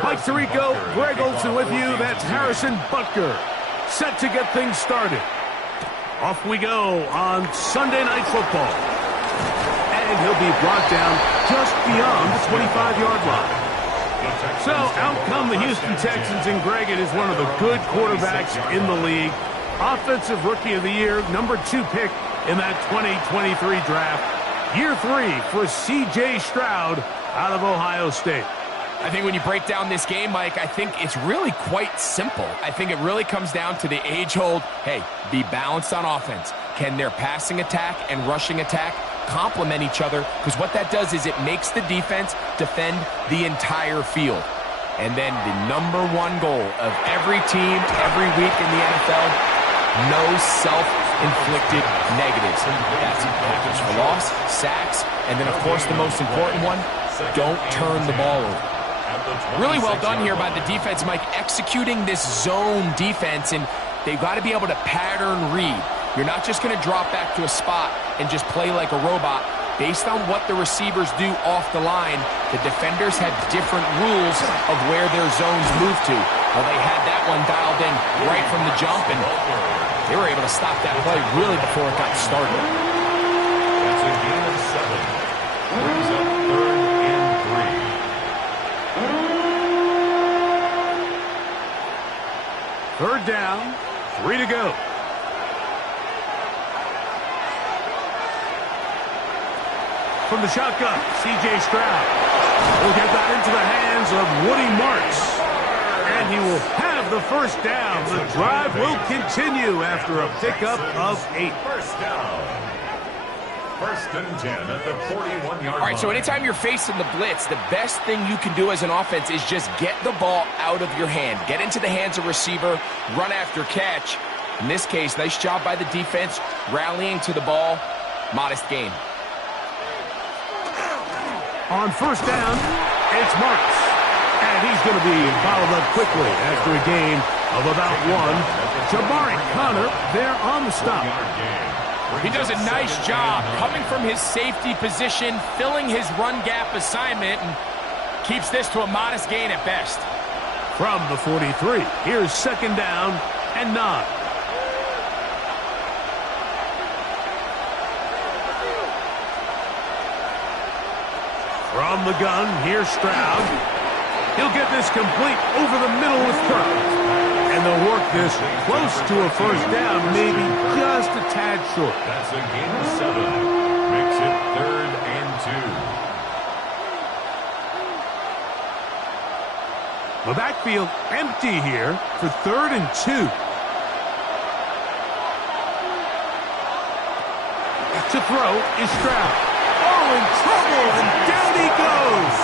Mike Tirico, Greg Olson with you. That's Harrison Butker. Set to get things started. Off we go on Sunday Night Football. And he'll be brought down just beyond the 25-yard line. So out come the Houston Texans, and Greg, it is one of the good quarterbacks in the league. Offensive Rookie of the Year, number 2 pick in that 2023 draft. Year 3 for C.J. Stroud out of Ohio State. I think when you break down this game, Mike, I think it's really quite simple. I think it really comes down to the age-old, hey, be balanced on offense. Can their passing attack and rushing attack complement each other? Because what that does is it makes the defense defend the entire field. And then the number 1 goal of every team, every week in the NFL, no self-inflicted negatives. That's tackles for loss, sacks, and then, of course, the most important one, don't turn the ball over. Really well done here by the defense, Mike, executing this zone defense, and they've got to be able to pattern read. You're not just going to drop back to a spot and just play like a robot. Based on what the receivers do off the line, the defenders had different rules of where their zones move to. Well, they had that one dialed in right from the jump, and they were able to stop that play really before it got started. That's a gain of 7. Brings up 3rd and 3. 3rd down, 3 to go. From the shotgun, C.J. Stroud will get that into the hands of Woody Marks. And he will have the 1st down. The drive will continue after a pickup of 8. 1st down. 1st and 10 at the 41-yard line. All right, so anytime you're facing the blitz, the best thing you can do as an offense is just get the ball out of your hand. Get into the hands of receiver, run after catch. In this case, nice job by the defense, rallying to the ball. Modest gain. On 1st down, it's Marks. And he's going to be followed up quickly after a gain of about 1. Jabari Connor there on the stop. He does a nice job coming from his safety position, filling his run gap assignment, and keeps this to a modest gain at best. From the 43, here's 2nd down and 9. From the gun, here's Stroud. He'll get this complete over the middle with Kirk. And they'll work this close to a 1st down, maybe just a tad short. That's a gain of 7. Makes it 3rd and 2. The backfield empty here for 3rd and 2. To throw is Stroud. Oh, in trouble, and down he goes.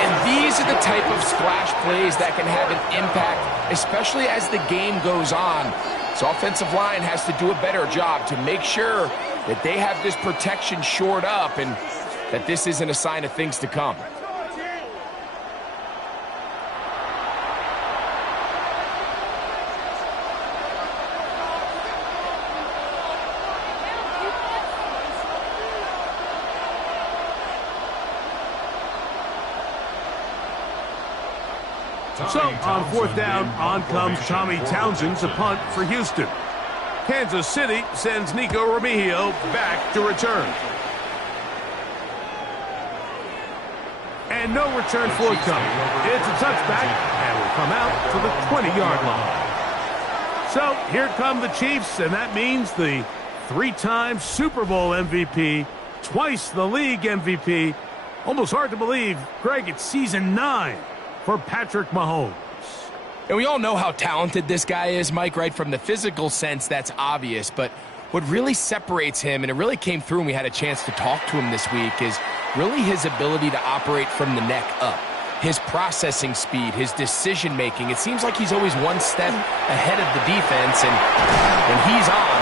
And these are the type of splash plays that can have an impact, especially as the game goes on. So offensive line has to do a better job to make sure that they have this protection shored up and that this isn't a sign of things to come. So, on 4th down, on comes Tommy Townsend to punt for Houston. Kansas City sends Nico Remigio back to return. And no return forthcoming. It's a touchback, and will come out to the 20-yard line. So, here come the Chiefs, and that means the 3-time Super Bowl MVP, twice the league MVP. Almost hard to believe, Greg, it's season 9. For Patrick Mahomes. And we all know how talented this guy is, Mike, right? From the physical sense, that's obvious. But what really separates him, and it really came through when we had a chance to talk to him this week, is really his ability to operate from the neck up. His processing speed, his decision-making. It seems like he's always one step ahead of the defense, and when he's on,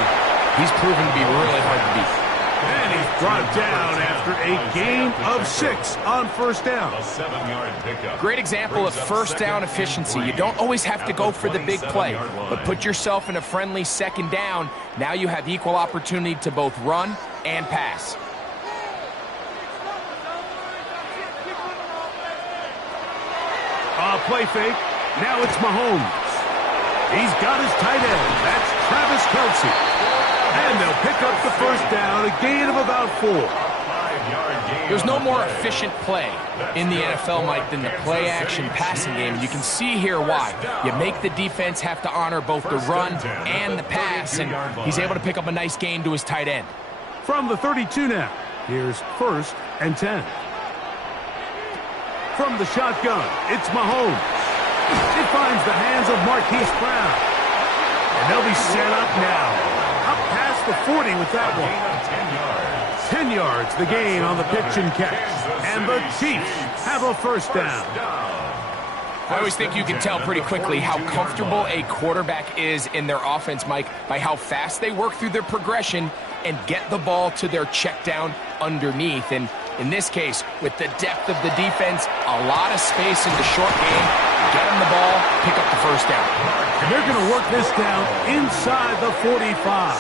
he's proven to be really hard to beat. And he's brought down after a gain of 6 on 1st down. A 7-yard pickup. Great example of 1st down efficiency. You don't always have to go for the big play, but put yourself in a friendly 2nd down. Now you have equal opportunity to both run and pass. Play fake. Now it's Mahomes. He's got his tight end. That's Travis Kelce. And they'll pick up the first down, a gain of about 4. There's no more efficient play in the NFL, Mike, than the play-action passing game. And you can see here why. You make the defense have to honor both the run and the pass, and he's able to pick up a nice gain to his tight end. From the 32 now, here's 1st and 10. From the shotgun, it's Mahomes. It finds the hands of Marquise Brown. And they'll be set up now. Up past the 40 with that one. 10 yards, the gain on the pitch and catch. And the Chiefs have a first down. I always think you can tell pretty quickly how comfortable a quarterback is in their offense, Mike, by how fast they work through their progression and get the ball to their check down underneath. And in this case, with the depth of the defense, a lot of space in the short game, get them the ball, pick up the first down. And they're going to work this down inside the 45.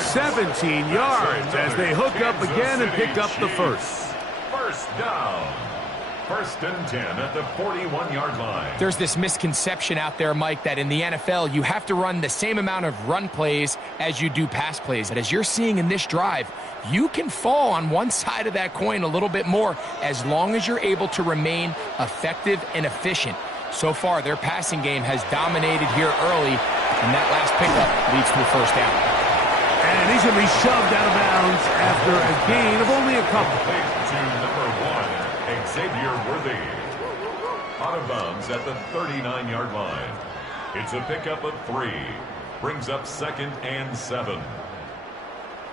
17 yards as they hook up again and pick up the first. First down. 1st and 10 at the 41-yard line. There's this misconception out there, Mike, that in the NFL, you have to run the same amount of run plays as you do pass plays. And as you're seeing in this drive, you can fall on one side of that coin a little bit more as long as you're able to remain effective and efficient. So far, their passing game has dominated here early, and that last pickup leads to a first down. And he's going to be shoved out of bounds after a gain of only a couple. To number 1. Xavier Worthy, out of bounds at the 39-yard line. It's a pickup of 3. Brings up 2nd and 7.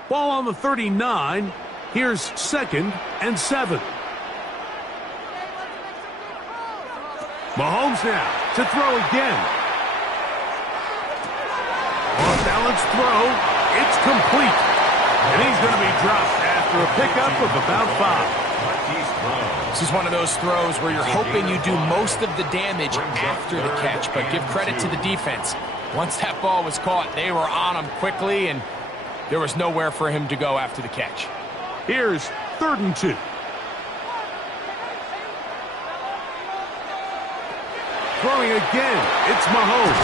Ball on the 39. Here's 2nd and 7. Mahomes now to throw again. Off-balance throw. It's complete. And he's going to be dropped after a pickup of about 5. This is one of those throws where you're hoping you do most of the damage after the catch, but give credit to the defense. Once that ball was caught, they were on him quickly, and there was nowhere for him to go after the catch. Here's 3rd and 2. Throwing again, it's Mahomes.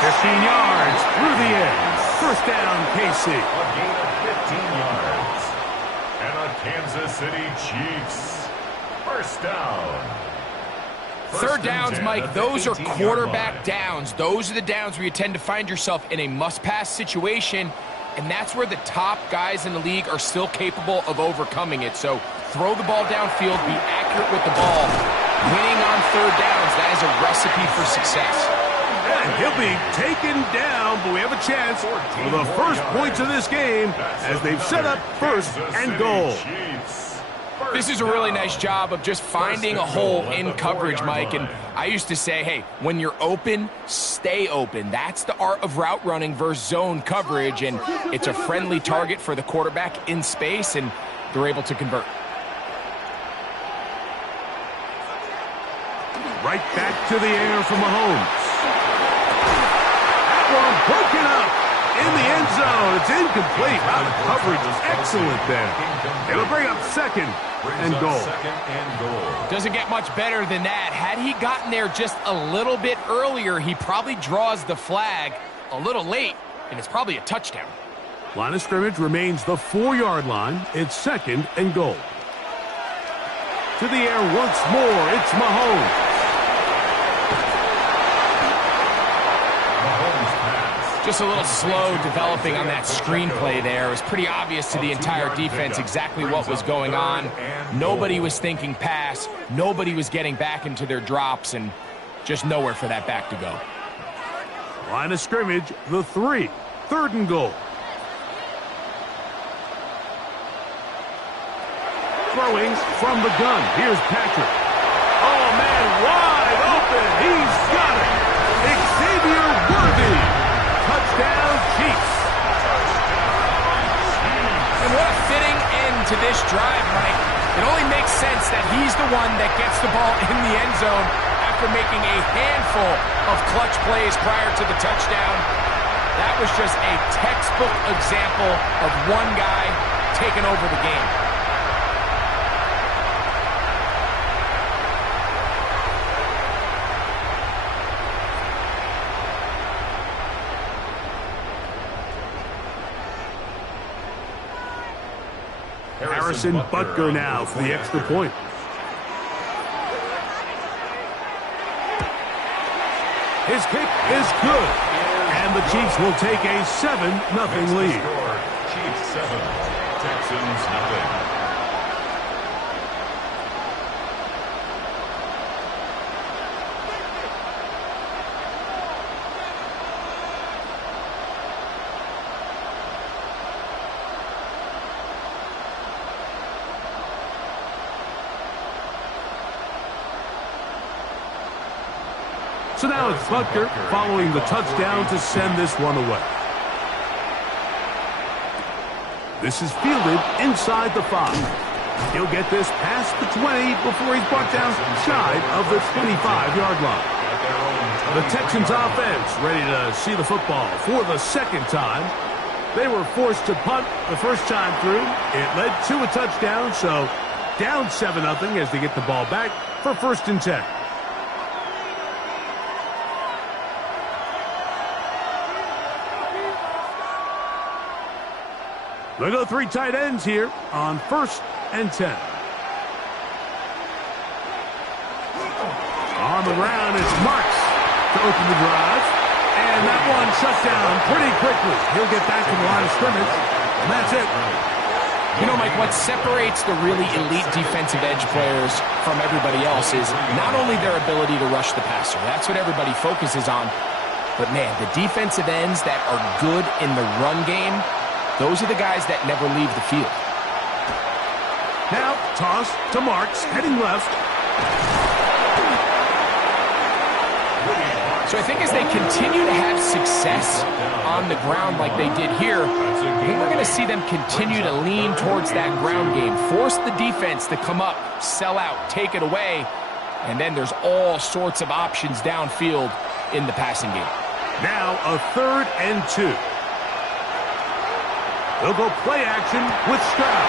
15 yards through the air. First down, KC. A gain of 15 yards. And a Kansas City Chiefs. First down. Third downs, Mike, those are quarterback downs. Those are the downs where you tend to find yourself in a must-pass situation, and that's where the top guys in the league are still capable of overcoming it. So throw the ball downfield, be accurate with the ball. Winning on third downs, that is a recipe for success. And he'll be taken down, but we have a chance for the first points of this game as they've set up 1st and goal. This is a really nice job of just finding a hole in coverage, Mike. And I used to say, hey, when you're open, stay open. That's the art of route running versus zone coverage. And it's a friendly target for the quarterback in space, and they're able to convert. Right back to the air for Mahomes. That one broken up in the end zone. It's incomplete. Wow, the coverage is excellent there. It'll bring up 2nd and goal. Doesn't get much better than that. Had he gotten there just a little bit earlier, he probably draws the flag a little late, and it's probably a touchdown. Line of scrimmage remains the 4-yard line. It's 2nd and goal. To the air once more. It's Mahomes. Just a little slow developing on that screenplay there. It was pretty obvious to the entire defense exactly what was going on. Nobody was thinking pass. Nobody was getting back into their drops, and just nowhere for that back to go. Line of scrimmage, the 3. 3rd and goal. Throwing from the gun. Here's Patrick. Oh, man, wide open. He's got it. Xavier Worthy. Touchdown, Chiefs. And what a fitting end to this drive, Mike. It only makes sense that he's the one that gets the ball in the end zone after making a handful of clutch plays prior to the touchdown. That was just a textbook example of one guy taking over the game. Harrison Butker now for the extra point. His kick is good. And the Chiefs will take a 7-0 lead. Chiefs 7, Texans 0. So now it's Butker following the touchdown to send this one away. This is fielded inside the 5. He'll get this past the 20 before he's brought down shy of the 25-yard line. The Texans offense ready to see the football for the second time. They were forced to punt the first time through. It led to a touchdown, so down 7-0 as they get the ball back for 1st and 10. They'll go 3 tight ends here on 1st and 10. On the ground, it's Marks to open the drive. And that one shut down pretty quickly. He'll get back to the line of scrimmage, and that's it. You know, Mike, what separates the really elite defensive edge players from everybody else is not only their ability to rush the passer. That's what everybody focuses on. But, man, the defensive ends that are good in the run game, those are the guys that never leave the field. Now, toss to Marks, heading left. So I think as they continue to have success on the ground like they did here, I think we're going to see them continue to lean towards that ground game. Force the defense to come up, sell out, take it away, and then there's all sorts of options downfield in the passing game. Now a 3rd and 2. They'll go play action with Stroud.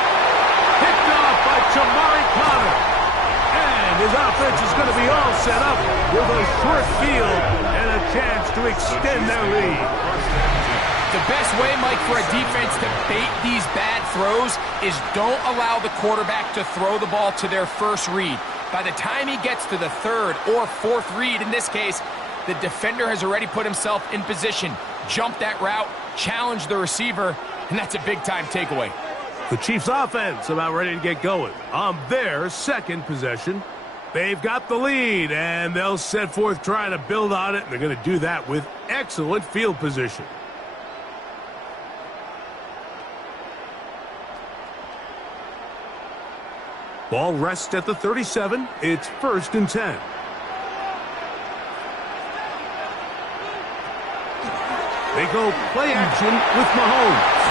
Picked off by Jamari Connor. And his offense is going to be all set up with a short field and a chance to extend their lead. The best way, Mike, for a defense to bait these bad throws is don't allow the quarterback to throw the ball to their first read. By the time he gets to the 3rd or 4th read, in this case, the defender has already put himself in position, jumped that route, challenged the receiver, and that's a big-time takeaway. The Chiefs' offense about ready to get going on their 2nd possession. They've got the lead, and they'll set forth trying to build on it, and they're going to do that with excellent field position. Ball rests at the 37. It's 1st and 10. They go play action with Mahomes.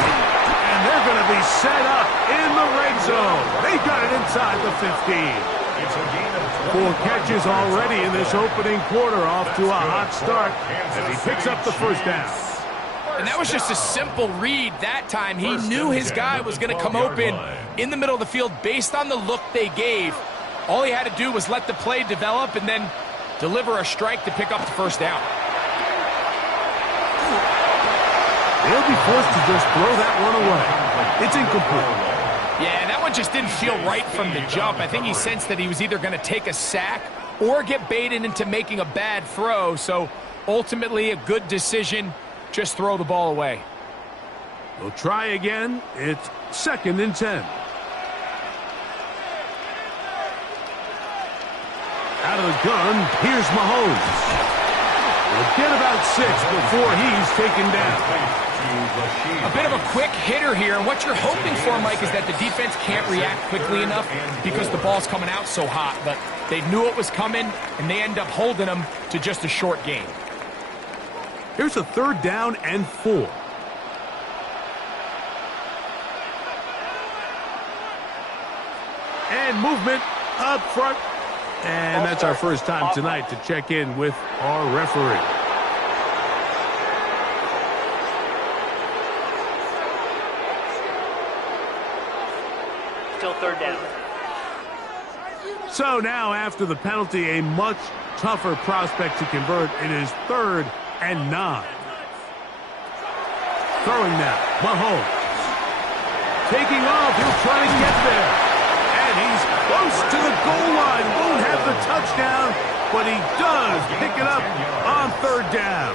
And they're going to be set up in the red zone. They got it inside the 15. 4 catches already in this opening quarter, off to a hot start as he picks up the 1st down. And that was just a simple read that time. He knew his guy was going to come open in the middle of the field based on the look they gave. All he had to do was let the play develop and then deliver a strike to pick up the 1st down. They'll be forced to just throw that one away. It's incomplete. Yeah, that one just didn't feel right from the jump. I think he sensed that he was either going to take a sack or get baited into making a bad throw. So ultimately a good decision, just throw the ball away. They'll try again. It's 2nd and 10. Out of the gun, here's Mahomes. We'll get about 6 before he's taken down. A bit of a quick hitter here, and what you're hoping for, Mike, is that the defense can't react quickly enough because the ball's coming out so hot. But they knew it was coming, and they end up holding them to just a short gain. Here's a 3rd down and 4. And movement up front. And that's our first time tonight to check in with our referee. Still 3rd down. So now after the penalty, a much tougher prospect to convert. It is 3rd and 9. Throwing now, Mahomes. taking off. He'll try to get there. And he's close to the goal line. Won't have the touchdown, but he does pick it up on third down.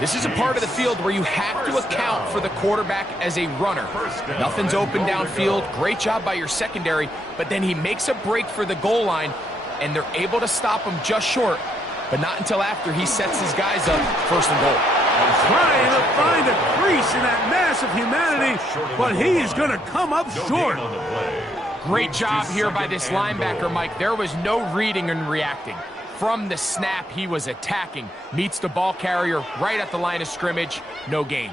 This is a part of the field where you have to account for the quarterback as a runner. Nothing's open downfield. Great job by your secondary, but then he makes a break for the goal line, and they're able to stop him just short, but not until after he sets his guys up first and goal. Trying to find a crease in that mass of humanity, but he's going to come up short. Great job here by this linebacker, Mike. There was no reading and reacting. From the snap, he was attacking. Meets the ball carrier right at the line of scrimmage. No gain.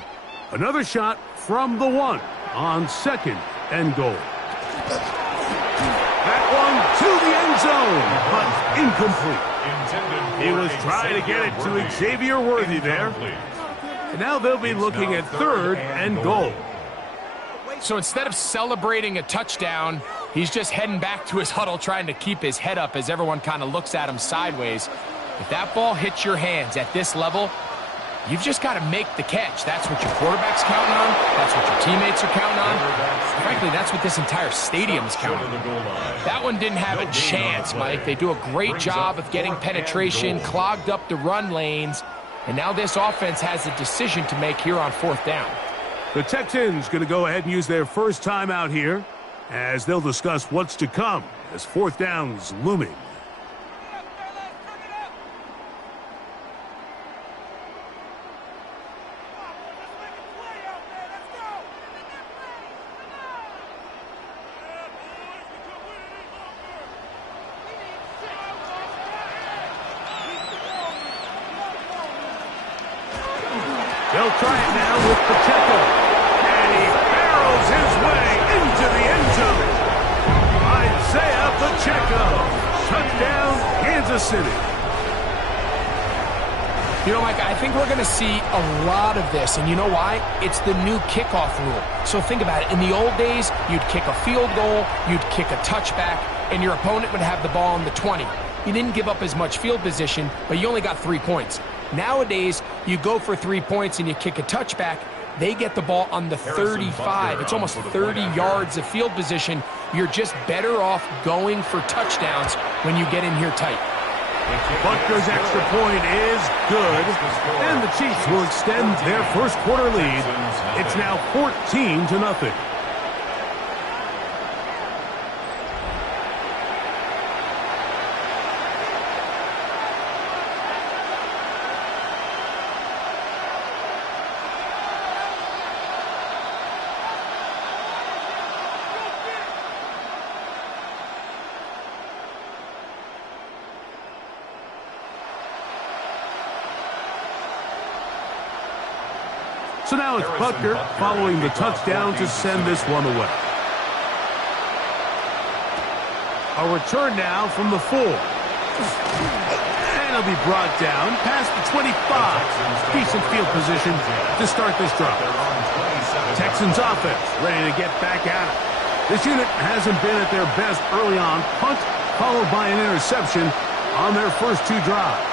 Another shot from the 1 on second and goal. That one to the end zone, but incomplete. He was trying to get it to Xavier Worthy there. And now they'll be looking at third and goal. So instead of celebrating a touchdown, he's just heading back to his huddle trying to keep his head up as everyone kind of looks at him sideways. If that ball hits your hands at this level, you've just got to make the catch. That's what your quarterback's counting on. That's what your teammates are counting on. Frankly, that's what this entire stadium is counting on. That one didn't have a chance, Mike. They do a great job of getting penetration, clogged up the run lanes, and now this offense has a decision to make here on fourth down. The Texans going to go ahead and use their first time out here as they'll discuss what's to come as fourth down's looming. They'll try it now with Pacheco. And he barrels his way into the end zone. Isaiah Pacheco. Touchdown, Kansas City. You know, Mike, I think we're going to see a lot of this, and you know why? It's the new kickoff rule. So think about it. In the old days, you'd kick a field goal, you'd kick a touchback, and your opponent would have the ball on the 20. You didn't give up as much field position, but you only got 3 points. Nowadays, you go for 3 points and you kick a touchback, they get the ball on the 35. It's almost 30 yards of field position. You're just better off going for touchdowns when you get in here tight. Butker's extra point is good, and the Chiefs will extend their first quarter lead. It's now 14-0. So now it's Butker following the touchdown to send this one away. A return now from the 4. And he'll be brought down past the 25. Decent field position to start this drive. Texans offense ready to get back at it. This unit hasn't been at their best early on. Punt followed by an interception on their first 2 drives.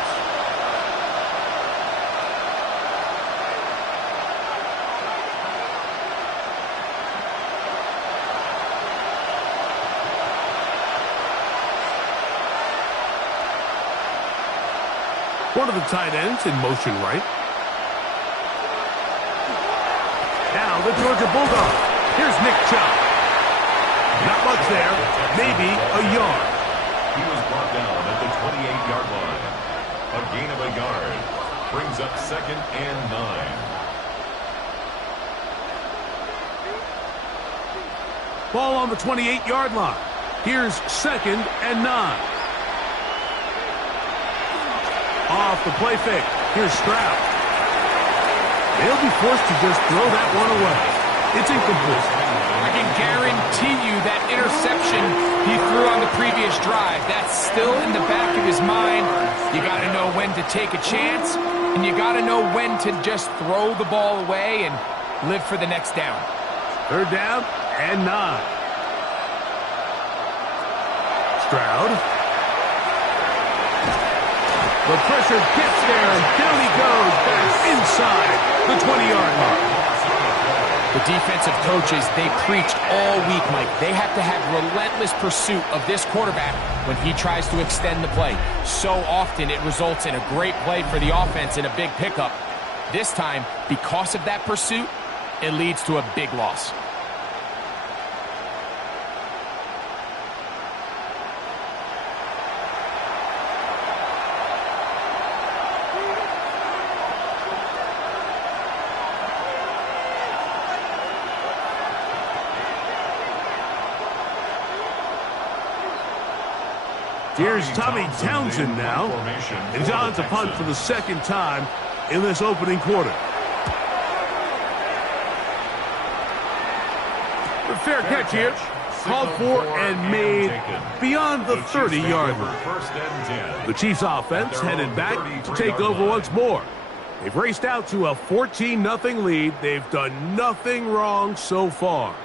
One of the tight ends in motion right. Now the Georgia Bulldogs. Here's Nick Chubb. Not much there. Maybe a yard. He was brought down at the 28-yard line. A gain of a yard. Brings up 2nd and 9. Ball on the 28-yard line. Here's 2nd and 9. Off the play fake. Here's Stroud. They'll be forced to just throw that one away. It's incomplete. I can guarantee you that interception he threw on the previous drive, that's still in the back of his mind. You got to know when to take a chance, and you got to know when to just throw the ball away and live for the next down. Third down and 9. Stroud. The pressure gets there, and down he goes back inside the 20-yard line. The defensive coaches, they preached all week, Mike. They have to have relentless pursuit of this quarterback when he tries to extend the play. So often it results in a great play for the offense and a big pickup. This time, because of that pursuit, it leads to a big loss. Here's Tommy Townsend now. And he's on to punt for the second time in this opening quarter. A fair catch here. Called for and made beyond the 30-yard line. The Chiefs offense headed back to take over once more. They've raced out to a 14-0 lead. They've done nothing wrong so far.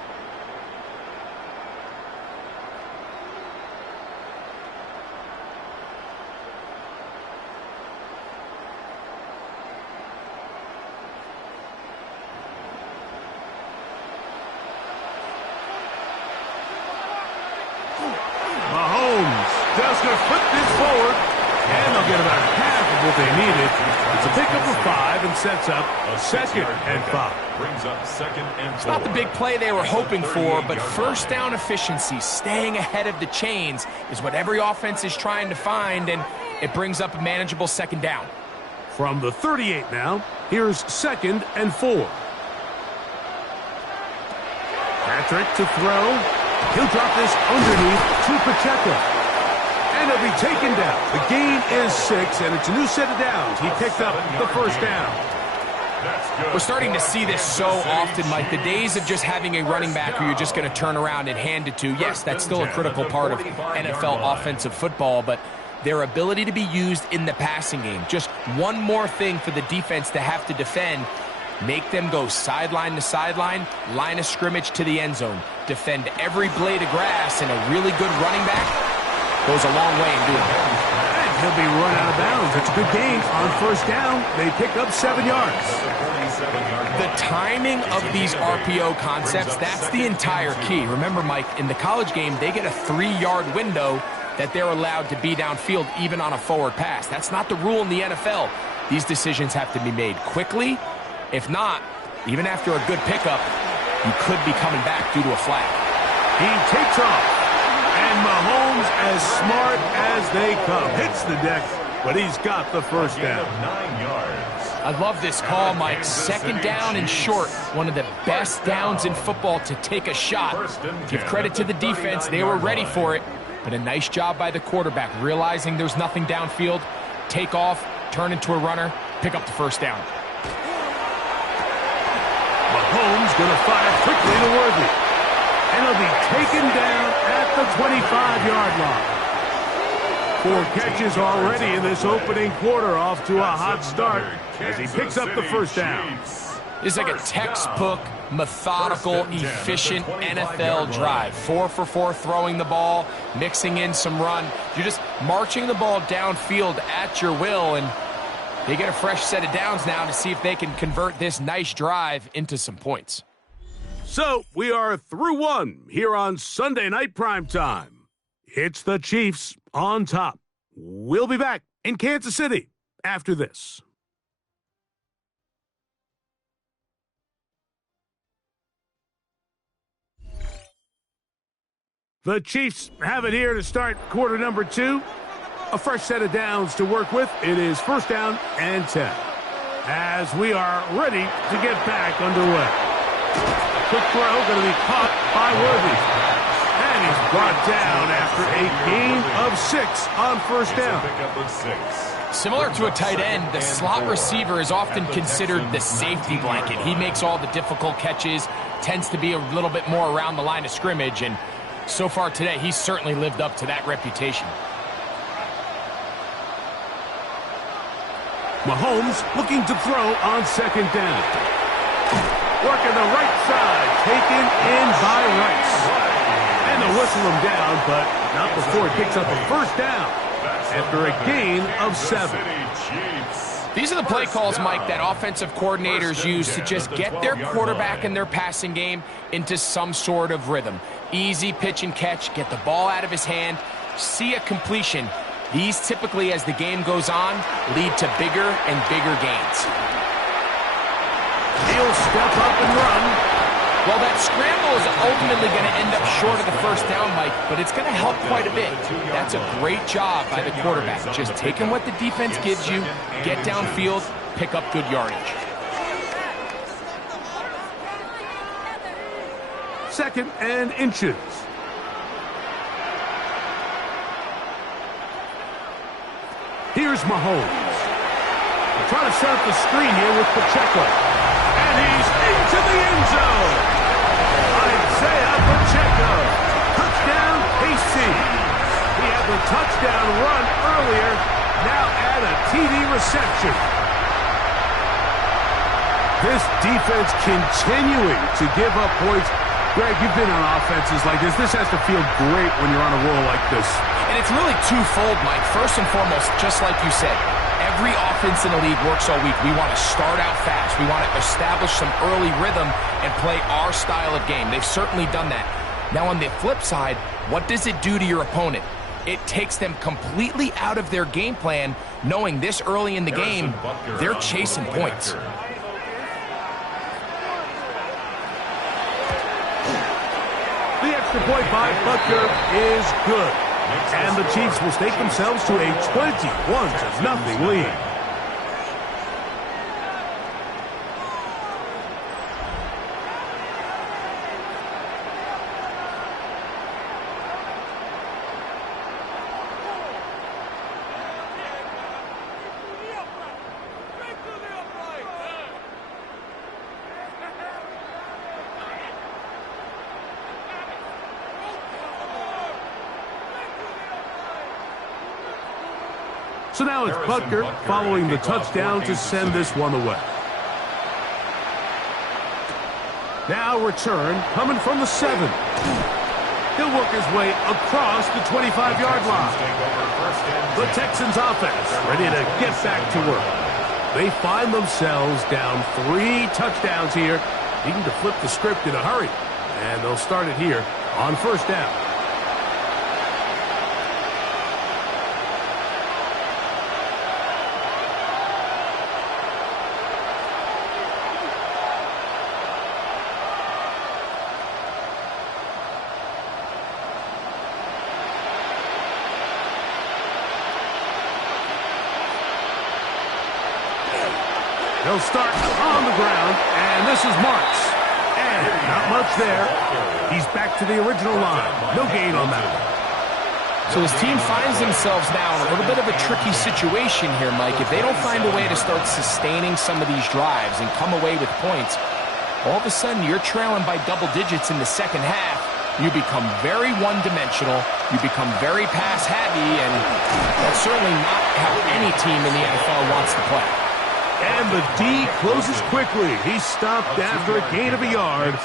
Just going to flip this forward, and they'll get about half of what they needed. It's a pickup of 5 and sets up a 2nd and 5. Brings up 2nd and 4. It's not the big play they were hoping for, but first down efficiency, staying ahead of the chains, is what every offense is trying to find, and it brings up a manageable 2nd down. From the 38 now, here's 2nd and 4. Patrick to throw. He'll drop this underneath to Pacheco. And he'll be taken down. The gain is 6, and it's a new set of downs. He picked up the first down. We're starting to see this so often, Mike. The days of just having a running back who you're just going to turn around and hand it to, yes, that's still a critical part of NFL offensive football, but their ability to be used in the passing game, just one more thing for the defense to have to defend. Make them go sideline to sideline, line of scrimmage to the end zone. Defend every blade of grass, and a really good running back goes a long way in doing that. And he'll be run out of bounds. It's a good gain on first down. They pick up 7 yards. The timing of these RPO concepts, that's the entire key. Remember, Mike, in the college game, they get a 3-yard window that they're allowed to be downfield even on a forward pass. That's not the rule in the NFL. These decisions have to be made quickly. If not, even after a good pickup, you could be coming back due to a flag. He takes off, and Mahomes, as smart as they come, hits the deck, but he's got the first down. 9 yards. I love this call, Mike. 2nd down and short. One of the best downs in football to take a shot. Give credit to the defense. They were ready for it. But a nice job by the quarterback, realizing there's nothing downfield. Take off, turn into a runner, pick up the first down. Mahomes going to fire quickly to Worthy. And he'll be taken down at the 25-yard line. 4 catches already in this opening quarter, off to a hot start as he picks up the first down. It's like a textbook, methodical, efficient NFL drive. 4 for 4 throwing the ball, mixing in some run. You're just marching the ball downfield at your will, and they get a fresh set of downs now to see if they can convert this nice drive into some points. So we are through one here on Sunday Night Primetime. It's the Chiefs on top. We'll be back in Kansas City after this. The Chiefs have it here to start quarter number 2. A fresh set of downs to work with. It is first down and 10. As we are ready to get back underway. A quick throw going to be caught by Worthy. And he's brought down after a gain of 6 on first down. Similar to a tight end, the slot receiver is often considered the safety blanket. He makes all the difficult catches, tends to be a little bit more around the line of scrimmage, and so far today, he's certainly lived up to that reputation. Mahomes looking to throw on second down. Working the right side, taken in by Rice. And they'll whistle him down, but not before he picks up a first down after a gain of 7. These are the play calls, Mike, that offensive coordinators use to just get their quarterback and their passing game into some sort of rhythm. Easy pitch and catch, get the ball out of his hand, see a completion. These typically, as the game goes on, lead to bigger and bigger gains. He'll step up and run. Well, that scramble is ultimately going to end up short of the first down, Mike, but it's going to help quite a bit. That's a great job by the quarterback. Just taking what the defense gives you, get downfield, pick up good yardage. Second and inches. Here's Mahomes. Trying to set up the screen here with Pacheco. And he's into the end zone. Isaiah Pacheco. Touchdown, KC. He had the touchdown run earlier. Now add a TD reception. This defense continuing to give up points. Greg, you've been on offenses like this. This has to feel great when you're on a roll like this. And it's really twofold, Mike. First and foremost, just like you said, every offense in the league works all week. We want to start out fast. We want to establish some early rhythm and play our style of game. They've certainly done that. Now, on the flip side, what does it do to your opponent? It takes them completely out of their game plan, knowing this early in the game, they're chasing points. The extra point by Butker is good. And the Chiefs will stake themselves to a 21-0 lead. So now it's Butker following the touchdown to send this one away. Now return coming from the 7. He'll work his way across the 25-yard line. The Texans offense ready to get back to work. They find themselves down 3 touchdowns here, needing to flip the script in a hurry. And they'll start it here on first down. They'll start on the ground, and this is Marks. And not much there. He's back to the original line. No gain on that one. So his team finds themselves now in a little bit of a tricky situation here, Mike. If they don't find a way to start sustaining some of these drives and come away with points, all of a sudden you're trailing by double digits in the second half. You become very one-dimensional. You become very pass-heavy, and that's certainly not how any team in the NFL wants to play. And the D closes quickly. He's stopped after a gain of a yard.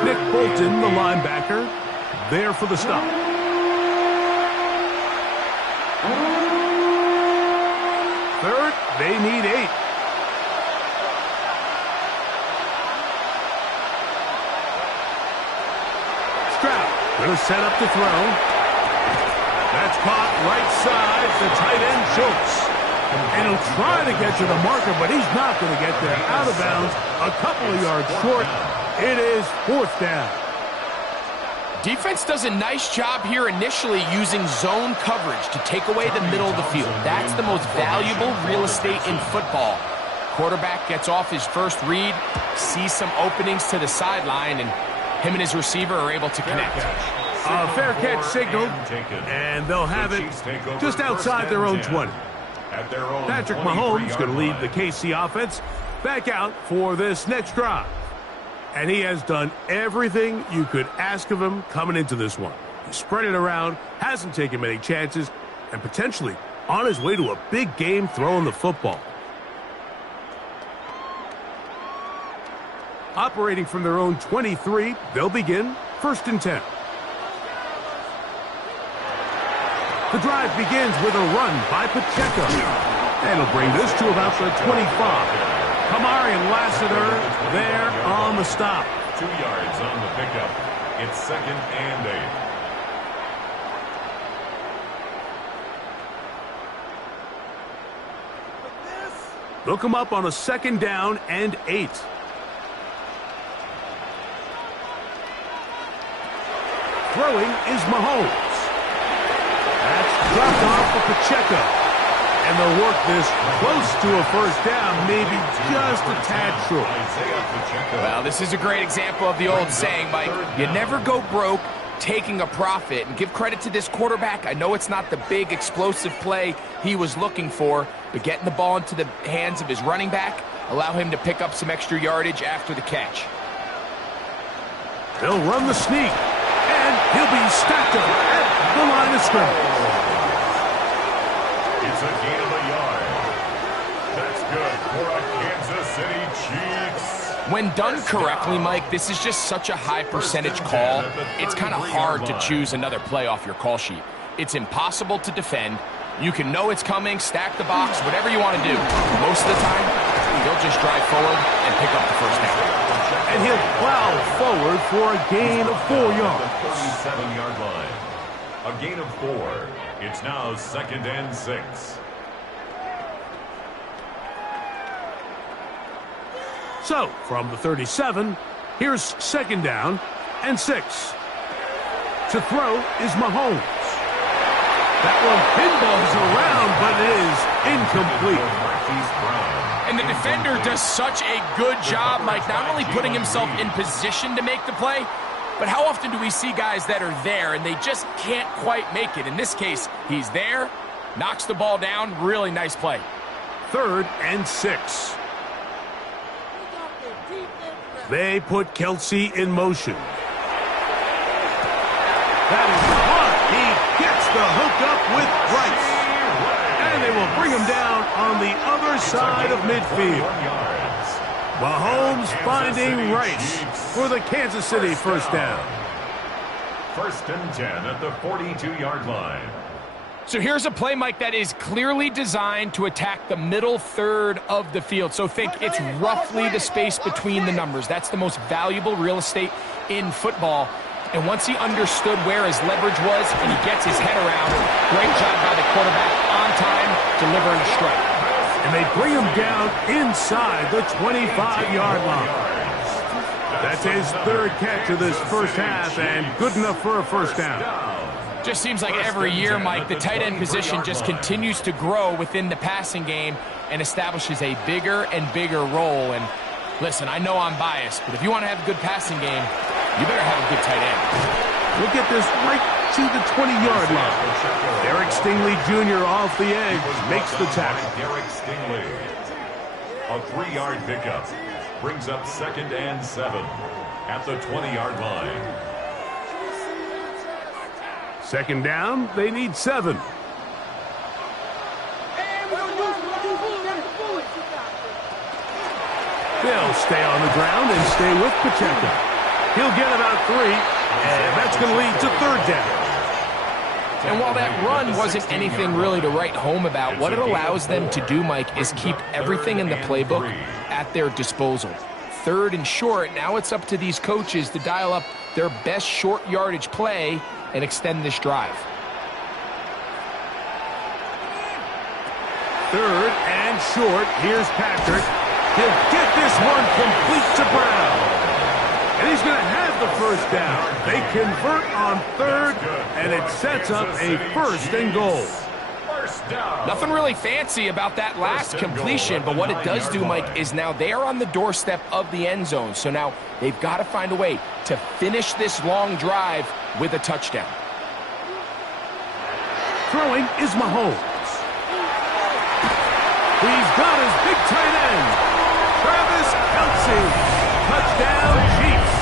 Nick Bolton, the linebacker, there for the stop. Third, they need 8. Stroud going to set up to throw. That's caught right side, the tight end Schultz. And he'll try to get to the marker, but he's not going to get there. Out of bounds, a couple of yards short. It is 4th down. Defense does a nice job here initially using zone coverage to take away the middle of the field. That's the most valuable real estate in football. Quarterback gets off his first read, sees some openings to the sideline, and him and his receiver are able to connect. A fair catch signaled, and they'll have it just outside their own 20. Patrick Mahomes going to lead the KC offense back out for this next drive. And he has done everything you could ask of him coming into this one. He spread it around, hasn't taken many chances, and potentially on his way to a big game throwing the football. Operating from their own 23, they'll begin 1st and 10. The drive begins with a run by Pacheco. And he'll bring this to about the 25. Kamari and Lassiter there on the stop. 2 yards on the pickup. It's 2nd and 8. They'll come up on a 2nd down and 8. Throwing is Mahomes. That's dropped off for Pacheco. And they'll work this close to a first down, maybe just a tad short. Well, this is a great example of the old saying, Mike. You never go broke taking a profit. And give credit to this quarterback. I know it's not the big explosive play he was looking for, but getting the ball into the hands of his running back, allow him to pick up some extra yardage after the catch. They'll run the sneak, and he'll be stacked up at the line of scrimmage. It's a gain of a yard. That's good for a Kansas City Chiefs. When done correctly, Mike, this is just such a high percentage call. It's kind of hard to choose another play off your call sheet. It's impossible to defend. You can know it's coming, stack the box, whatever you want to do. Most of the time, he'll just drive forward and pick up the first down. And he'll plow forward for a gain of 4 yards. 37-yard line. A gain of 4. It's now 2nd and 6. So, from the 37, here's 2nd down and 6. To throw is Mahomes. That one pinballs around, but it is incomplete. And the defender does such a good job, Mike, not only putting himself in position to make the play, but how often do we see guys that are there and they just can't quite make it? In this case, he's there, knocks the ball down, really nice play. 3rd and 6. They put Kelsey in motion. That is hard. He gets the hook up with Rice. And they will bring him down on the other side of midfield. Mahomes finding Rice for the Kansas City first down. 1st and 10 at the 42-yard line. So here's a play, Mike, that is clearly designed to attack the middle third of the field. So think it's roughly the space between the numbers. That's the most valuable real estate in football. And once he understood where his leverage was and he gets his head around, great job by the quarterback on time, delivering a strike. And they bring him down inside the 25-yard line. That's his 3rd catch of this first half, and good enough for a first down. Just seems like every year, Mike, the tight end position just continues to grow within the passing game and establishes a bigger and bigger role. And listen, I know I'm biased, but if you want to have a good passing game, you better have a good tight end. We'll get this right to the 20-yard line. Derek Stingley Jr. off the edge makes the tackle. Derek Stingley. A 3-yard pickup brings up 2nd and 7 at the 20-yard line. 2nd down, they need 7. They'll stay on the ground and stay with Pacheco. He'll get about 3, and that's going to lead to 3rd down. And while that run wasn't anything really to write home about, what it allows them to do, Mike, is keep everything in the playbook at their disposal. 3rd and short, now it's up to these coaches to dial up their best short yardage play and extend this drive. 3rd and short. Here's Patrick. He'll get this one complete to Brown. And he's going to have the first down. They convert on 3rd, and it sets up a 1st and goal. Nothing really fancy about that last completion, but what it does do, Mike, is now they are on the doorstep of the end zone. So now they've got to find a way to finish this long drive with a touchdown. Throwing is Mahomes. He's got his big tight end, Travis Kelce. Touchdown, Chiefs.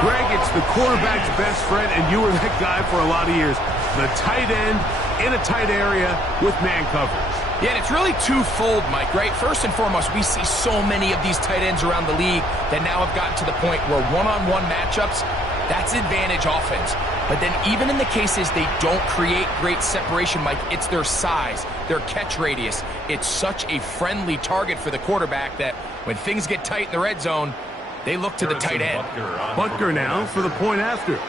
Greg, it's the quarterback's best friend, and you were that guy for a lot of years. The tight end in a tight area with man coverage. Yeah, and it's really twofold, Mike, right? First and foremost, we see so many of these tight ends around the league that now have gotten to the point where one-on-one matchups, that's advantage offense. But then even in the cases they don't create great separation, Mike, it's their size, their catch radius. It's such a friendly target for the quarterback that when things get tight in the red zone, they look to the tight end. Butker now for the point after.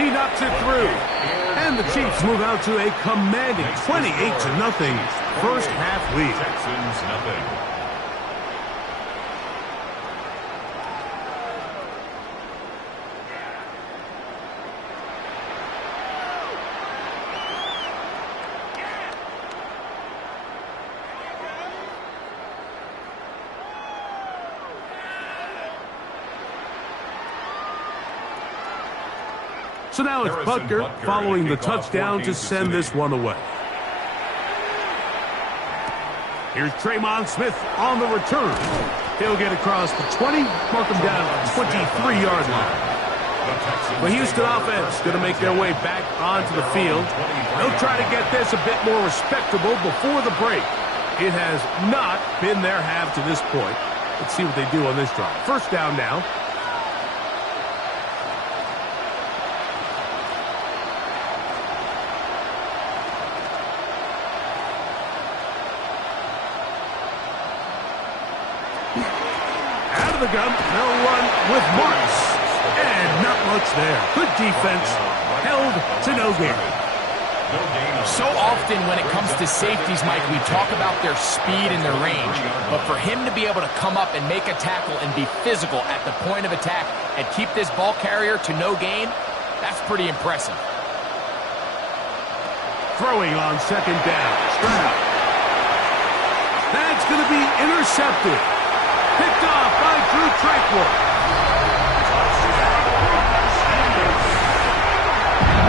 He knocks it through. And the Chiefs move out to a commanding 28-0 first half lead. Texans nothing. So now it's Butker following the touchdown to send this one away. Here's Tremon Smith on the return. He'll get across the 20, mark him down at the 23-yard line. The Houston offense going to make their way back onto the field. They'll try to get this a bit more respectable before the break. It has not been their half to this point. Let's see what they do on this drive. First down now. The gun, they'll run with Marks, and not much there. Good defense, held to no gain. So often when it comes to safeties, Mike, we talk about their speed and their range, but for him to be able to come up and make a tackle and be physical at the point of attack and keep this ball carrier to no gain, that's pretty impressive. Throwing on second down, Stroud. That's going to be intercepted. Picked off by Drew Tranquil.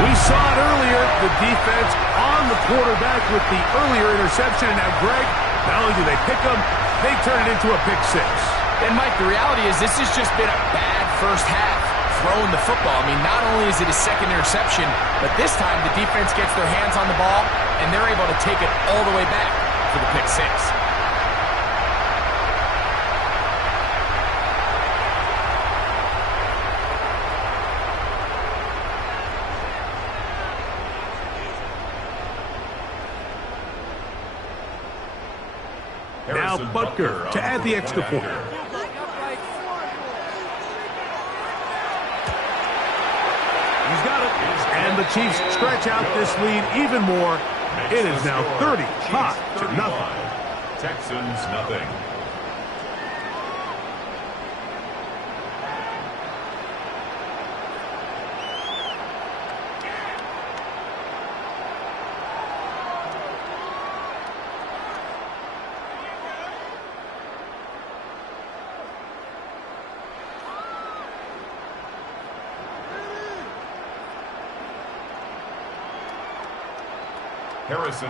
We saw it earlier, the defense on the quarterback with the earlier interception. Now, Greg, not only do they pick him, they turn it into a pick six. And, Mike, the reality is this has just been a bad first half throwing the football. I mean, not only is it a second interception, but this time the defense gets their hands on the ball, and they're able to take it all the way back for the pick six. Now Butker to add the extra point. He's got it. And the Chiefs stretch out this lead even more. It is now 35-0. Texans nothing.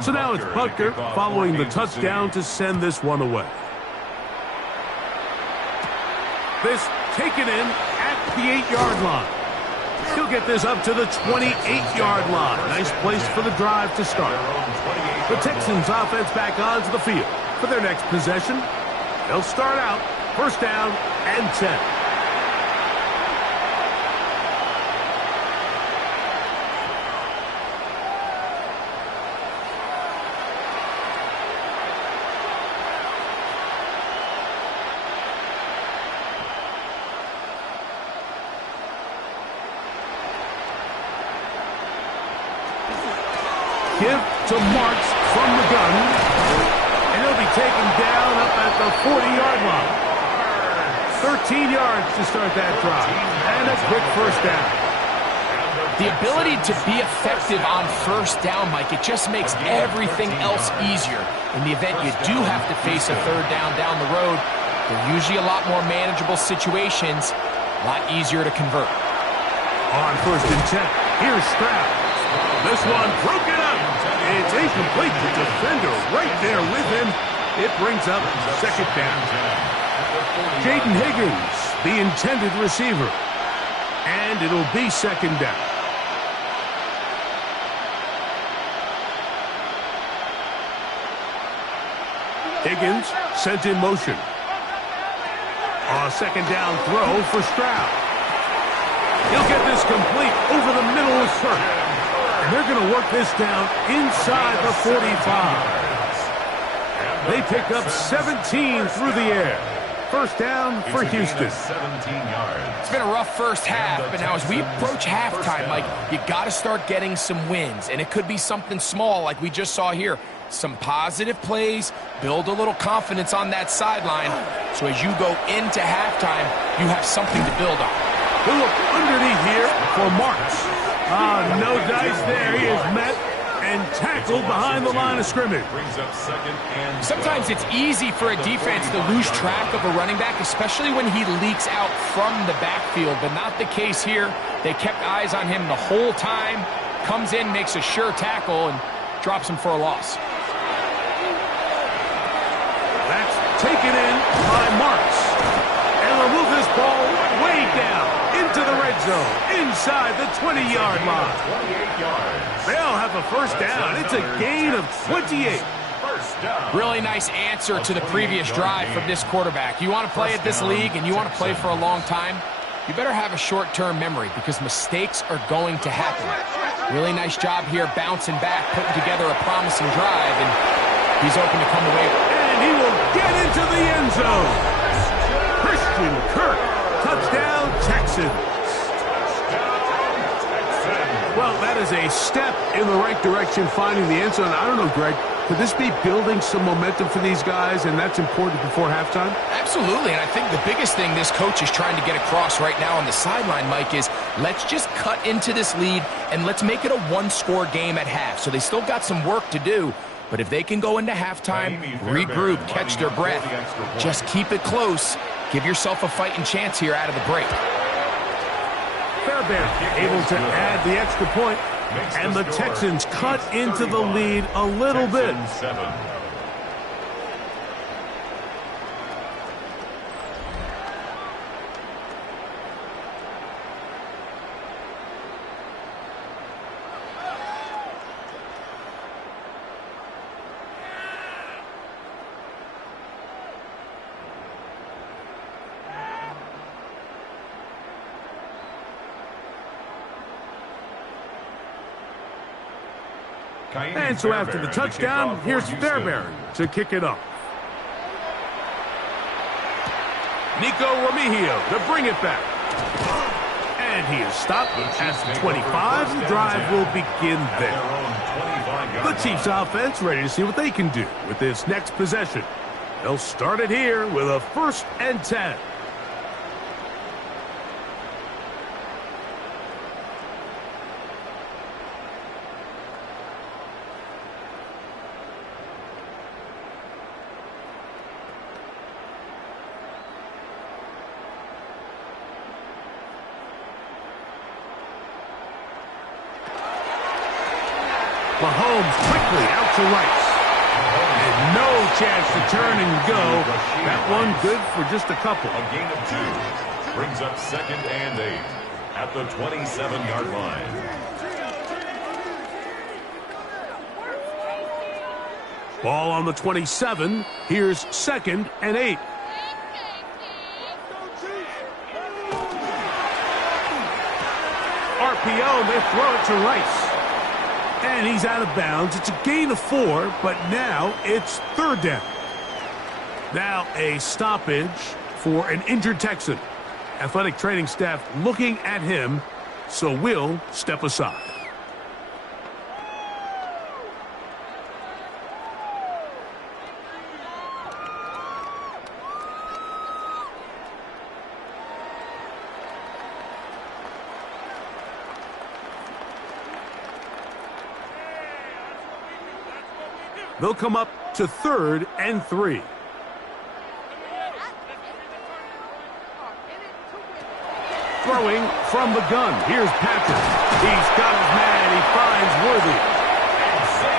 So now it's Butker following the touchdown to send this one away. This taken in at the 8-yard line. He'll get this up to the 28-yard line. Nice place for the drive to start. The Texans offense back onto the field for their next possession. They'll start out first down and 10. Give to Marks from the gun, and he'll be taken down up at the 40-yard line. 13 yards to start that drive, and a quick first down. The ability to be effective on first down, Mike, it just makes everything else easier. In the event you do have to face a third down the road, they're usually a lot more manageable situations, a lot easier to convert. On first and 10, here's Stroud. This one broken up. It's incomplete. The defender right there with him. It brings up second down. Jaden Higgins, the intended receiver. And it'll be second down. Higgins sent in motion. A second down throw for Stroud. He'll get this complete over the middle of the circle. And they're going to work this down inside the 45. They pick up 17 through the air. First down for Houston. 17 yards. It's been a rough first half, but now as we approach halftime, Mike, you got to start getting some wins. And it could be something small like we just saw here. Some positive plays, build a little confidence on that sideline. So as you go into halftime, you have something to build on. He'll look underneath here for Marks. No dice there. He is met and tackled behind the line of scrimmage. Brings up second and Sometimes it's easy for a defense to lose track of a running back, especially when he leaks out from the backfield, but not the case here. They kept eyes on him the whole time. Comes in, makes a sure tackle, and drops him for a loss. That's taken in by Marks. And they'll move this ball way down into the red zone, inside the 20-yard line. 28 yards. They'll have a first down. It's a gain of 28. First down. Really nice answer to the previous drive from this quarterback. You want to play at this league and you want to play for a long time, you better have a short-term memory because mistakes are going to happen. Really nice job here bouncing back, putting together a promising drive, and he's open to come away. And he will get into the end zone. Christian Kirk, touchdown Texans. Well, that is a step in the right direction, finding the end zone. I don't know, Greg, could this be building some momentum for these guys, and that's important before halftime? Absolutely, and I think the biggest thing this coach is trying to get across right now on the sideline, Mike, is let's just cut into this lead and let's make it a one-score game at half. So they still got some work to do, but if they can go into halftime, regroup, catch their breath, just keep it close, give yourself a fighting chance here out of the break. Fairbairn able to add the extra point, and the Texans cut into the lead a little bit. And so after the touchdown, here's Fairbairn to kick it up. Nico Remigio to bring it back. And he is stopped at the 25. The drive will begin there. The Chiefs offense ready to see what they can do with this next possession. They'll start it here with a 1st and 10. Mahomes quickly out to Rice. And no chance to turn and go. That one good for just a couple. A gain of 2. Brings up 2nd and 8 at the 27-yard line. Ball on the 27. Here's 2nd and 8. RPO, they throw it to Rice. And he's out of bounds. It's a gain of 4, but now it's 3rd down. Now a stoppage for an injured Texan. Athletic training staff looking at him, so we'll step aside. They'll come up to 3rd and 3. Throwing from the gun. Here's Patrick. He's got his man. He finds Worthy.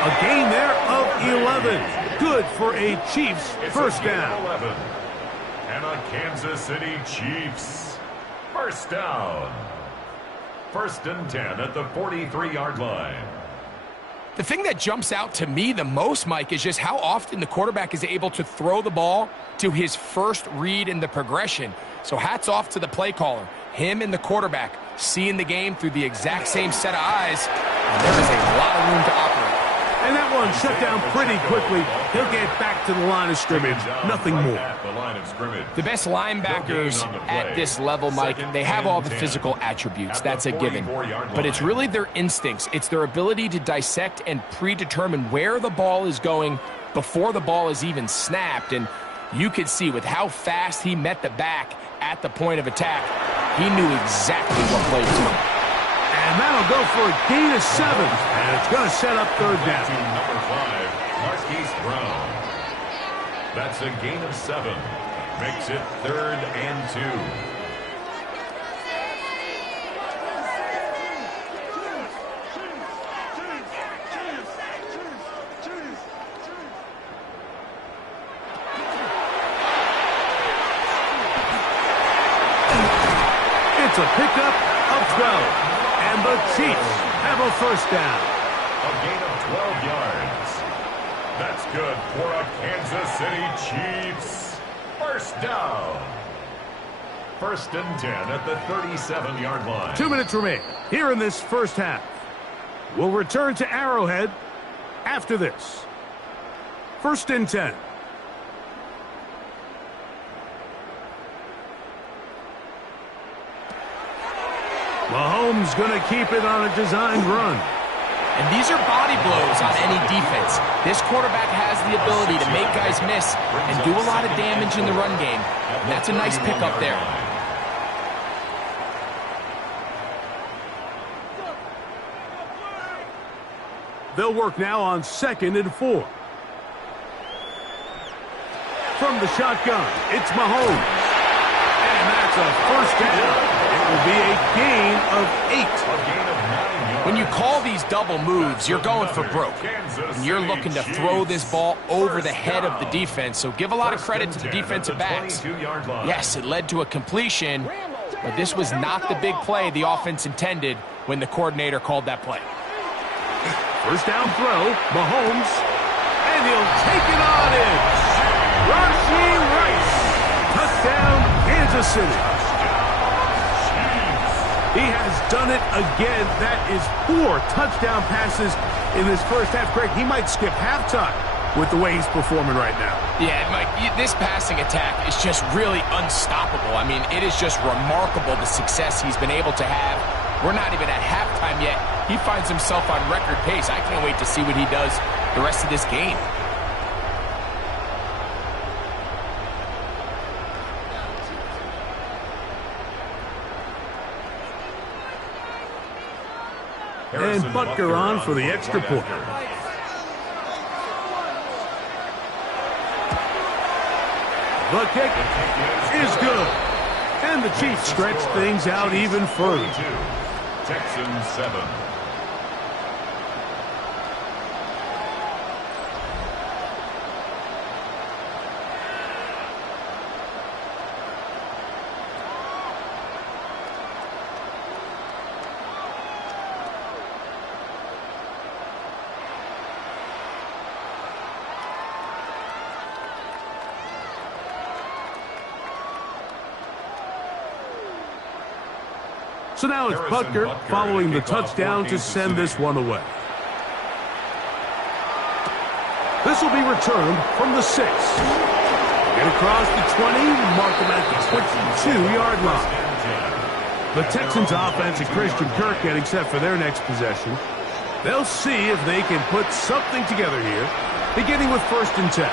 A gain there of 11. Good for a Chiefs first down. 11. And a Kansas City Chiefs first down. 1st and 10 at the 43-yard line. The thing that jumps out to me the most, Mike, is just how often the quarterback is able to throw the ball to his first read in the progression. So hats off to the play caller. Him and the quarterback seeing the game through the exact same set of eyes. And there is a lot of room to operate. And that one shut down pretty quickly. He'll get back to the line of scrimmage. Nothing more. The best linebackers at this level, Mike, they have all the physical attributes. That's a given. But it's really their instincts. It's their ability to dissect and predetermine where the ball is going before the ball is even snapped. And you could see with how fast he met the back at the point of attack, he knew exactly what play to him. And that'll go for a gain of 7. And it's going to set up third down. Number 5, Marquise Brown. That's a gain of 7. Makes it 3rd and 2. It's a pickup of 12. And the Chiefs have a first down. A gain of 12 yards. That's good for a Kansas City Chiefs. First down. 1st and 10 at the 37-yard line. 2 minutes remain here in this first half. We'll return to Arrowhead after this. 1st and 10. Mahomes going to keep it on a designed run. And these are body blows on any defense. This quarterback has the ability to make guys miss and do a lot of damage in the run game. And that's a nice pickup there. They'll work now on 2nd and 4. From the shotgun, it's Mahomes. And that's a first down. It will be a gain of 8. When you call these double moves, you're going for broke. And you're looking to throw this ball over the head of the defense. So give a lot of credit to the defensive backs. Yes, it led to a completion, but this was not the big play the offense intended when the coordinator called that play. First down throw, Mahomes, and he'll take it on in. Rashee Rice, touchdown, Kansas City. He has done it again. That is 4 touchdown passes in this first half. Greg, he might skip halftime with the way he's performing right now. Yeah, Mike, this passing attack is just really unstoppable. I mean, it is just remarkable the success he's been able to have. We're not even at halftime yet. He finds himself on record pace. I can't wait to see what he does the rest of this game. And Butker on for the extra point. The kick is good. And the Chiefs stretch things out even further. Texans 7. So now it's Butker following the touchdown to send this one away. This will be returned from the 6. Get across the 20, mark them at the 22-yard line. The Texans offense and Christian Kirk getting set for their next possession. They'll see if they can put something together here, beginning with 1st and 10.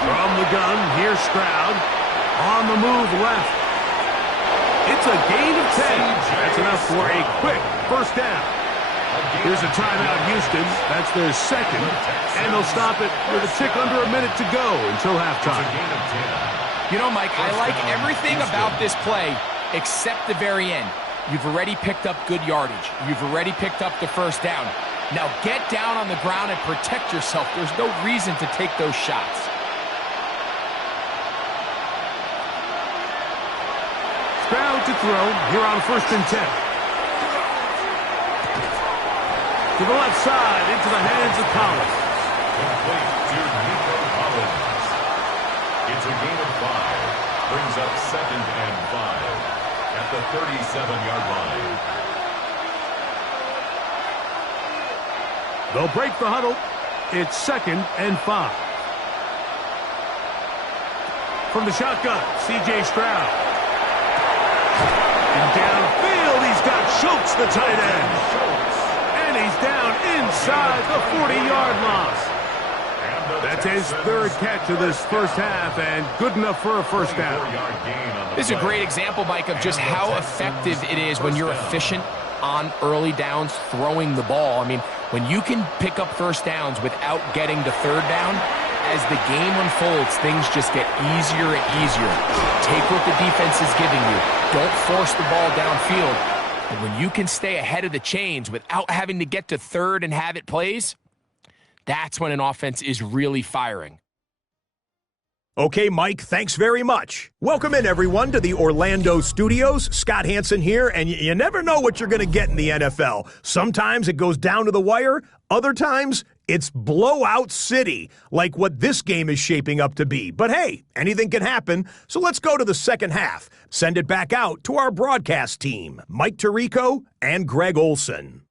From the gun, here's Stroud. On the move left. It's a gain of 10. That's enough for a quick first down. Here's a timeout, Houston. That's their 2nd. And they'll stop it with a tick under a minute to go until halftime. You know, Mike, I like everything about this play except the very end. You've already picked up good yardage. You've already picked up the first down. Now get down on the ground and protect yourself. There's no reason to take those shots. Stroud to throw here on 1st and 10. To the left side, into the hands of Collins. Complete to Nico Collins. It's a gain of 5. Brings up 2nd and 5 at the 37-yard line. They'll break the huddle. It's 2nd and 5. From the shotgun, C.J. Stroud. And downfield, he's got Schultz, the tight end. And he's down inside the 40-yard line. That's his 3rd catch of this first half, and good enough for a first down. This is a great example, Mike, of just how effective it is when you're efficient on early downs throwing the ball. I mean, when you can pick up first downs without getting to 3rd down, as the game unfolds, things just get easier and easier. Take what the defense is giving you. Don't force the ball downfield. And when you can stay ahead of the chains without having to get to 3rd and have it plays, that's when an offense is really firing. Okay, Mike, thanks very much. Welcome in, everyone, to the Orlando studios. Scott Hansen here, and you never know what you're going to get in the NFL. Sometimes it goes down to the wire. Other times, it's blowout city, like what this game is shaping up to be. But hey, anything can happen, so let's go to the second half. Send it back out to our broadcast team, Mike Tirico and Greg Olson.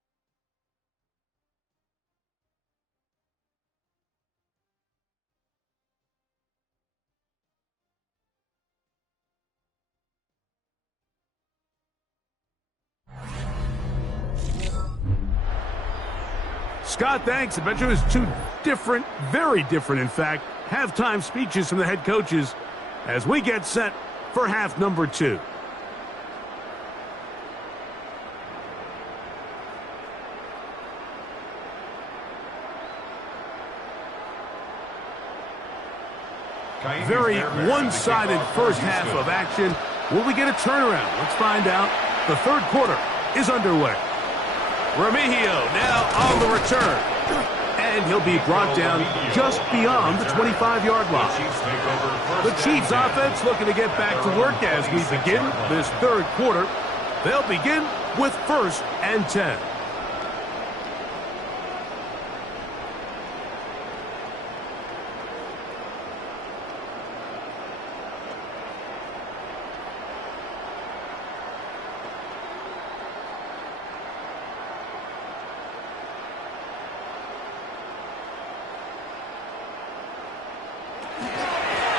Scott, thanks. I bet you it was 2 different, very different, in fact, halftime speeches from the head coaches as we get set for half number 2. Very one-sided first half of action. Will we get a turnaround? Let's find out. The 3rd quarter is underway. Remigio now on the return. And he'll be brought down just beyond the 25-yard line. The Chiefs offense looking to get back to work as we begin this 3rd quarter. They'll begin with 1st and 10.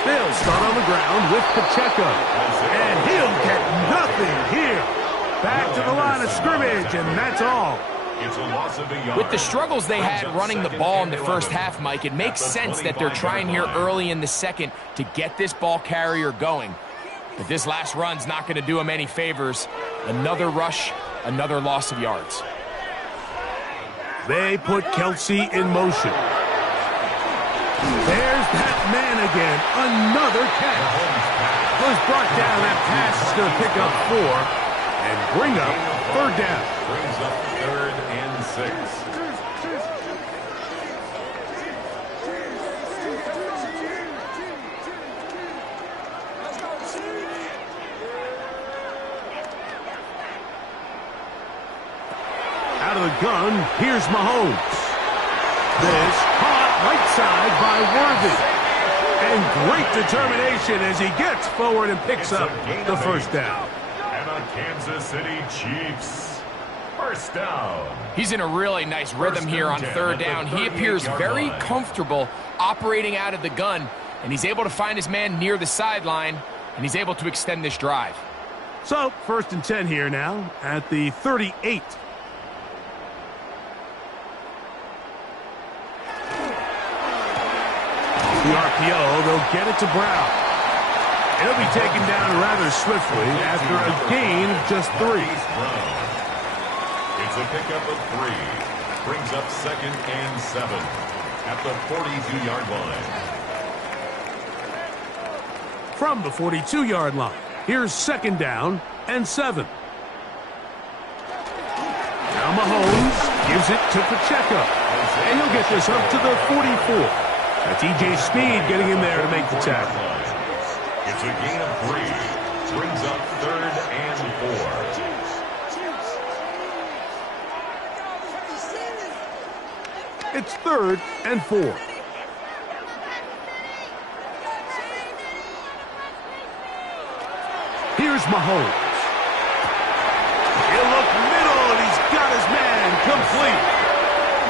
They'll start on the ground with Pacheco. And he'll get nothing here. Back to the line of scrimmage, and that's all. With the struggles they had running the ball in the first half, Mike, it makes sense that they're trying here early in the second to get this ball carrier going. But this last run's not going to do him any favors. Another rush, another loss of yards. They put Kelsey in motion. There's that man again. Another catch. Was brought down. That pass is going to pick up 4 and bring up 3rd down. Brings up 3rd and 6. Out of the gun, here's Mahomes. This caught right side by Worthy. And great determination as he gets forward and picks up the first down. And a Kansas City Chiefs first down. He's in a really nice rhythm here on 3rd down. He appears very comfortable operating out of the gun, and he's able to find his man near the sideline, and he's able to extend this drive. So, 1st and 10 here now at the 38. The RPO, they'll get it to Brown. It'll be taken down rather swiftly after a gain of just 3. It's a pickup of 3. Brings up 2nd and 7 at the 42-yard line. From the 42-yard line, Here's 2nd down and 7. Now Mahomes gives it to Pacheco. And he'll get this up to the 44. That's E.J. Speed getting in there to make the tackle. It's a gain of 3. Brings up 3rd and 4. It's 3rd and 4. Here's Mahomes. He'll look middle, and he's got his man complete.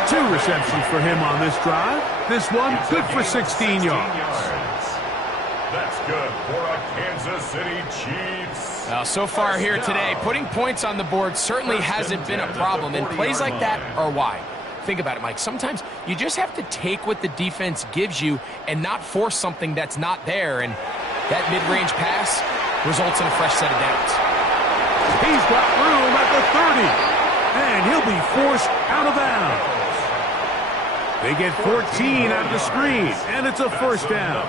2 receptions for him on this drive. This one good for 16 yards. That's good for a Kansas City Chiefs. Now, so far here today, putting points on the board certainly hasn't been a problem, and plays like that are why. Think about it, Mike. Sometimes you just have to take what the defense gives you and not force something that's not there, and that mid-range pass results in a fresh set of downs. He's got room at the 30, and he'll be forced out of bounds. They get 14 out of the screen, and it's a 1st down.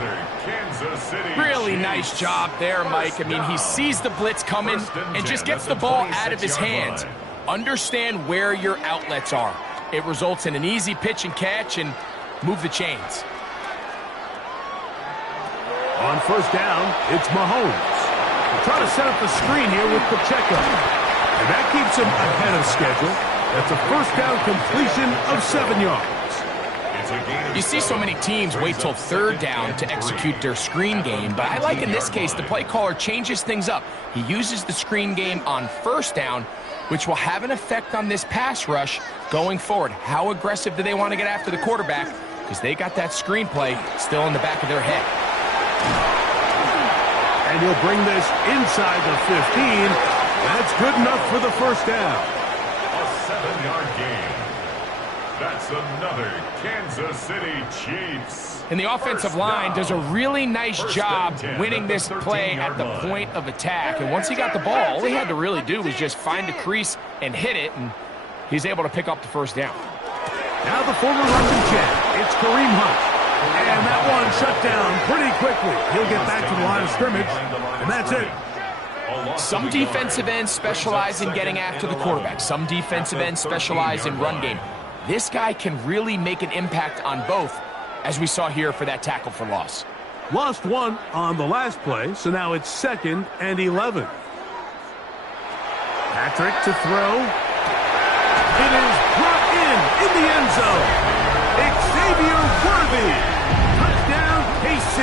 Really nice job there, Mike. I mean, he sees the blitz coming and just gets the ball out of his hands. Understand where your outlets are. It results in an easy pitch and catch and move the chains. On 1st down, it's Mahomes. He'll try to set up the screen here with Pacheco. And that keeps him ahead of schedule. That's a 1st down completion of 7 yards. You see so many teams wait till 3rd down to execute their screen game, but I like in this case the play caller changes things up. He uses the screen game on 1st down, which will have an effect on this pass rush going forward. How aggressive do they want to get after the quarterback? Because they got that screen play still in the back of their head. And he'll bring this inside the 15. That's good enough for the 1st down. A 7-yard gain. That's another Kansas City Chiefs. And the offensive line does a really nice job winning this play at the point of attack. And once he got the ball, all he had to really do was just find a crease and hit it, and he's able to pick up the 1st down. Now the former Russian champ, it's Kareem Hunt. And that one shut down pretty quickly. He'll get back to the line of scrimmage, and that's it. Some defensive ends specialize in getting after the quarterback. Some defensive ends specialize in run game. This guy can really make an impact on both, as we saw here for that tackle for loss. Lost 1 on the last play, so now it's 2nd and 11. Patrick to throw. It is brought in the end zone. Xavier Worthy. Touchdown, KC.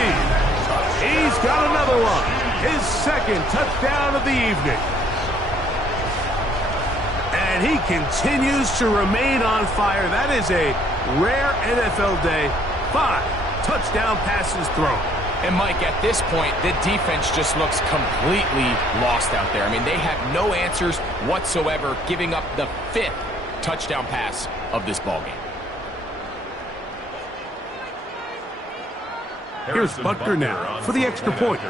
He's got another one. His 2nd touchdown of the evening. And he continues to remain on fire. That is a rare NFL day. 5 touchdown passes thrown. And Mike, at this point, the defense just looks completely lost out there. I mean, they have no answers whatsoever, giving up the 5th touchdown pass of this ballgame. Here's Butker now for the extra point.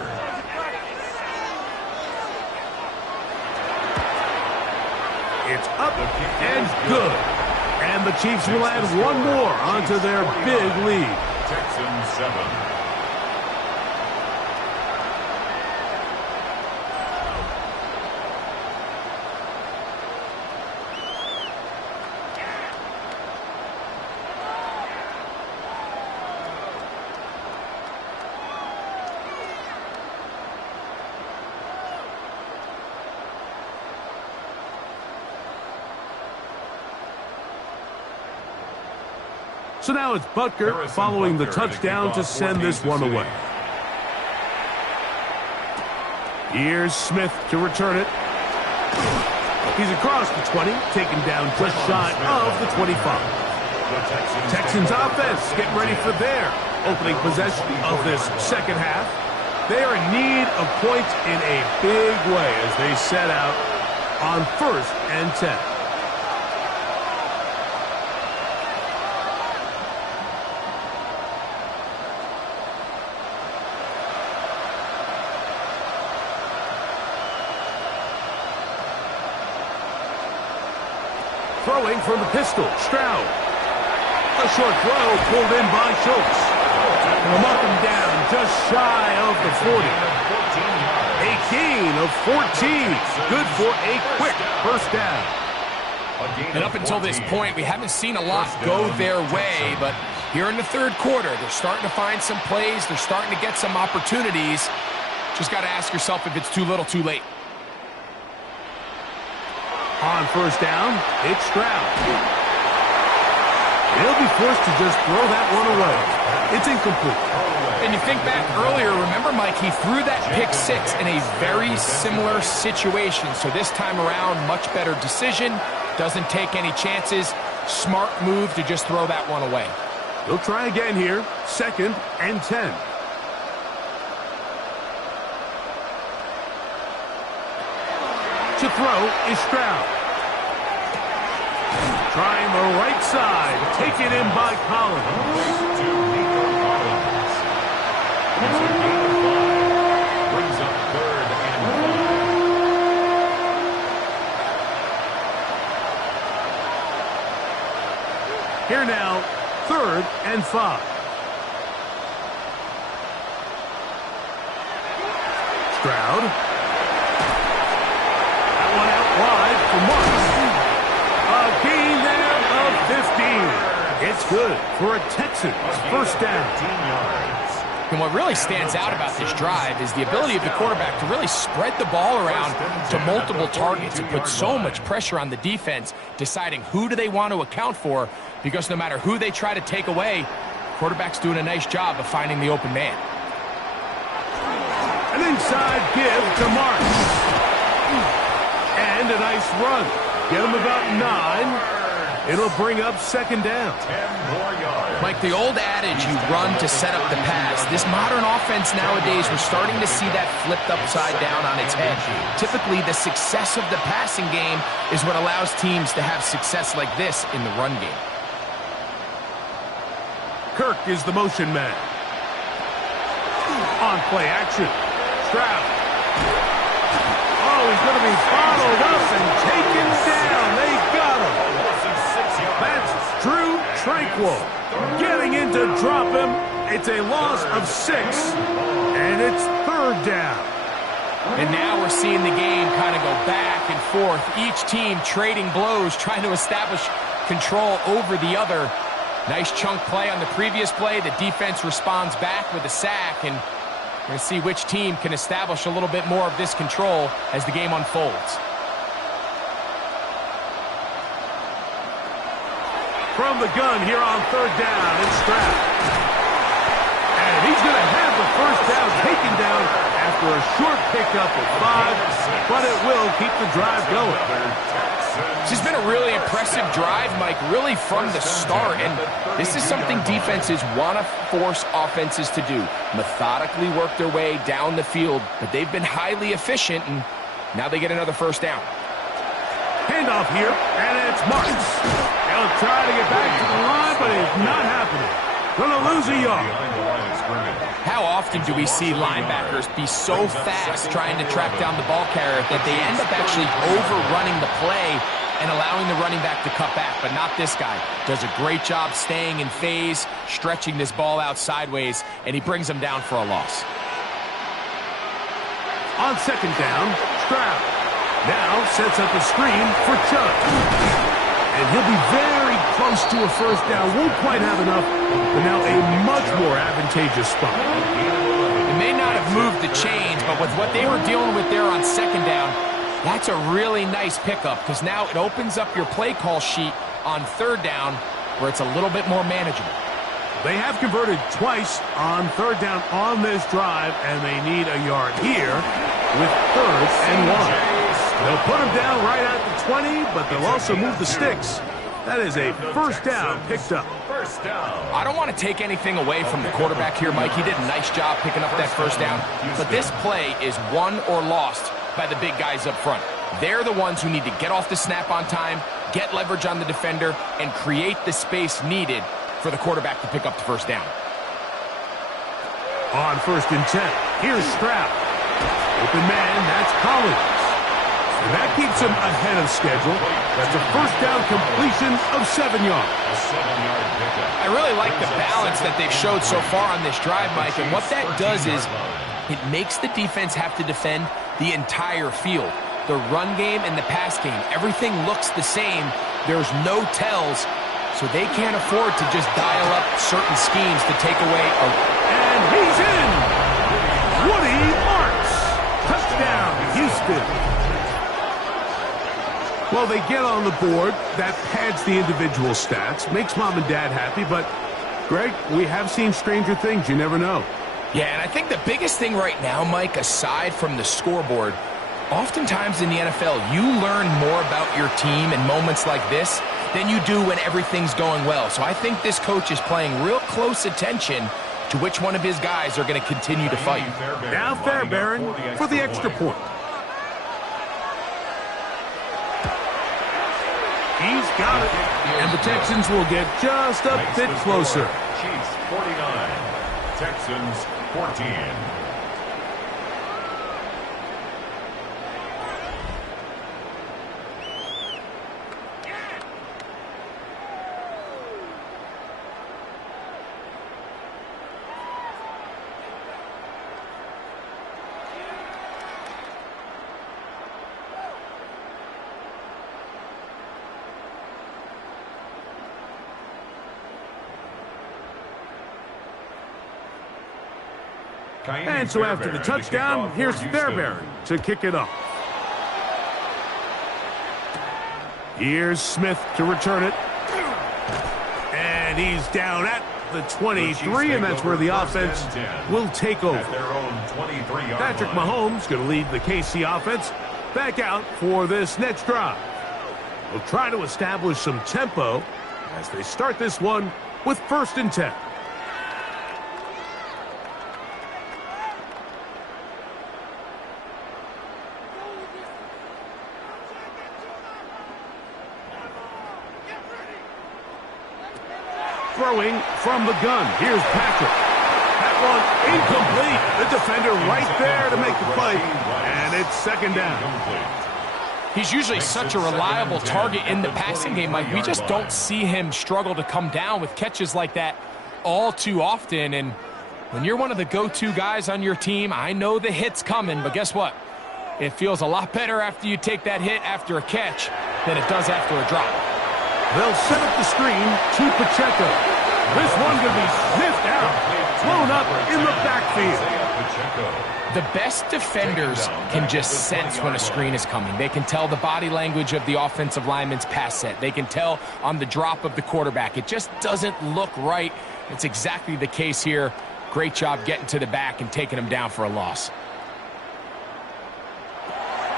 It's up and good. And the Chiefs will add 1 more onto their big lead. Texans 7. So now it's Butker following the touchdown to send this one away. Here's Smith to return it. He's across the 20, taken down just shy of the 25. Texans offense getting ready for their opening possession of this 2nd half. They are in need of points in a big way as they set out on 1st and 10. Throwing from the pistol, Stroud. A short throw pulled in by Schultz. And a knock him down just shy of the 40. A gain of 14. Good for a quick first down. And up until this point, we haven't seen a lot go their way, but here in the third quarter, they're starting to find some plays. They're starting to get some opportunities. Just got to ask yourself if it's too little, too late. On first down, it's Stroud. He'll be forced to just throw that one away. It's incomplete. And you think back earlier, remember, Mike, he threw that pick six in a very similar situation. So this time around, much better decision. Doesn't take any chances. Smart move to just throw that one away. He'll try again here. 2nd and 10. To throw is Stroud. Trying the right side. Taken in by Collins. Brings up 3rd and 5. Here now, 3rd and 5. Stroud. That one out wide for Marks. A gain there of 15. It's good for a Texans first down. 15 yards. And what really stands out about this drive is the ability of the quarterback to really spread the ball around to multiple targets and put so much pressure on the defense, deciding who do they want to account for, because no matter who they try to take away, quarterback's doing a nice job of finding the open man. An inside give to Marks. And a nice run. Get him about 9. It'll bring up 2nd down. 10 more yards. Mike, the old adage, you run to set up the pass. This modern offense nowadays, we're starting to see that flipped upside down on its head. Typically, the success of the passing game is what allows teams to have success like this in the run game. Kirk is the motion man. On play action. Stroud. Oh, he's going to be followed up and taken down. They got him. That's Drew Tranquil getting in to drop him. It's a loss of 6, and it's 3rd down. And now we're seeing the game kind of go back and forth. Each team trading blows, trying to establish control over the other. Nice chunk play on the previous play. The defense responds back with a sack, and we're going to see which team can establish a little bit more of this control as the game unfolds. From the gun here on 3rd down, it's Stroud. And he's going to have the first down taken down after a short pickup of 5, but it will keep the drive going. This has been a really impressive drive, Mike, really from the start. And this is something defenses want to force offenses to do. Methodically work their way down the field, but they've been highly efficient, and now they get another first down. Handoff here, and it's Marks. He'll try to get back to the line, but it's not happening. Going to lose a yard. How often do we see linebackers be so fast trying to track down the ball carrier that they end up actually overrunning the play and allowing the running back to cut back? But not this guy. Does a great job staying in phase, stretching this ball out sideways, and he brings him down for a loss. On 2nd down, Stroud now sets up a screen for Chubb. And he'll be very close to a first down. Won't quite have enough, but now a much more advantageous spot. It may not have moved the chains, but with what they were dealing with there on 2nd down, that's a really nice pickup, because now it opens up your play call sheet on 3rd down where it's a little bit more manageable. They have converted twice on 3rd down on this drive, and they need a yard here with 3rd and 1. They'll put him down right at the 20, but they'll also move the sticks. That is a first down picked up. First down. I don't want to take anything away from the quarterback here, Mike. He did a nice job picking up that first down. But this play is won or lost by the big guys up front. They're the ones who need to get off the snap on time, get leverage on the defender, and create the space needed for the quarterback to pick up the first down. On 1st and 10, here's Stroud. Open man, that's Collins. And that keeps him ahead of schedule. That's a first down completion of 7 yards. A 7-yard pickup. I really like the balance that they've showed so far on this drive, Mike, and what that does is it makes the defense have to defend the entire field. The run game and the pass game, everything looks the same. There's no tells, so they can't afford to just dial up certain schemes to take away a... And he's in! Woody Marks! Touchdown, Houston! Well, they get on the board. That pads the individual stats, makes mom and dad happy, but, Greg, we have seen stranger things. You never know. Yeah, and I think the biggest thing right now, Mike, aside from the scoreboard, oftentimes in the NFL, you learn more about your team in moments like this than you do when everything's going well. So I think this coach is paying real close attention to which one of his guys are going to continue to fight. Now Fairbairn for the extra point. He's got it. And the Texans will get just a bit closer. Chiefs 49, Texans 14. And so after the touchdown, here's Fairbairn to kick it off. Here's Smith to return it. And he's down at the 23, and that's where the offense will take over. Patrick Mahomes going to lead the KC offense back out for this next drive. We'll try to establish some tempo as they start this one with 1st and 10. Throwing from the gun. Here's Patrick. That one incomplete. The defender right there to make the play. And it's 2nd down. He's usually such a reliable target in the passing game, Mike. We just don't see him struggle to come down with catches like that all too often. And when you're one of the go-to guys on your team, I know the hit's coming, but guess what? It feels a lot better after you take that hit after a catch than it does after a drop. They'll set up the screen to Pacheco. This one going to be sniffed out, blown up in the backfield. The best defenders can just sense when a screen is coming. They can tell the body language of the offensive lineman's pass set. They can tell on the drop of the quarterback. It just doesn't look right. It's exactly the case here. Great job getting to the back and taking him down for a loss.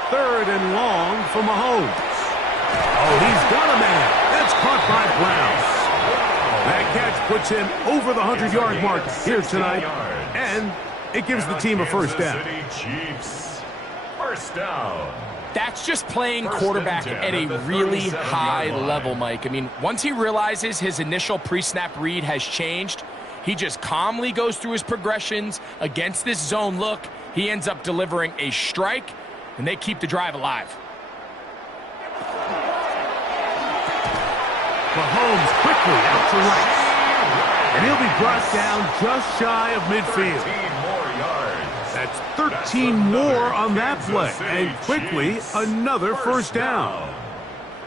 3rd and long for Mahomes. Oh, he's got a man. That's caught by Brown. That catch puts him over the 100-yard mark here tonight, and it gives the team a 1st down. Chiefs, 1st down. That's just playing quarterback at a really high level, Mike. I mean, once he realizes his initial pre-snap read has changed, he just calmly goes through his progressions against this zone look. He ends up delivering a strike, and they keep the drive alive. Mahomes quickly out to right. And he'll be brought down just shy of midfield. That's 13 more on that play. And quickly, another 1st down.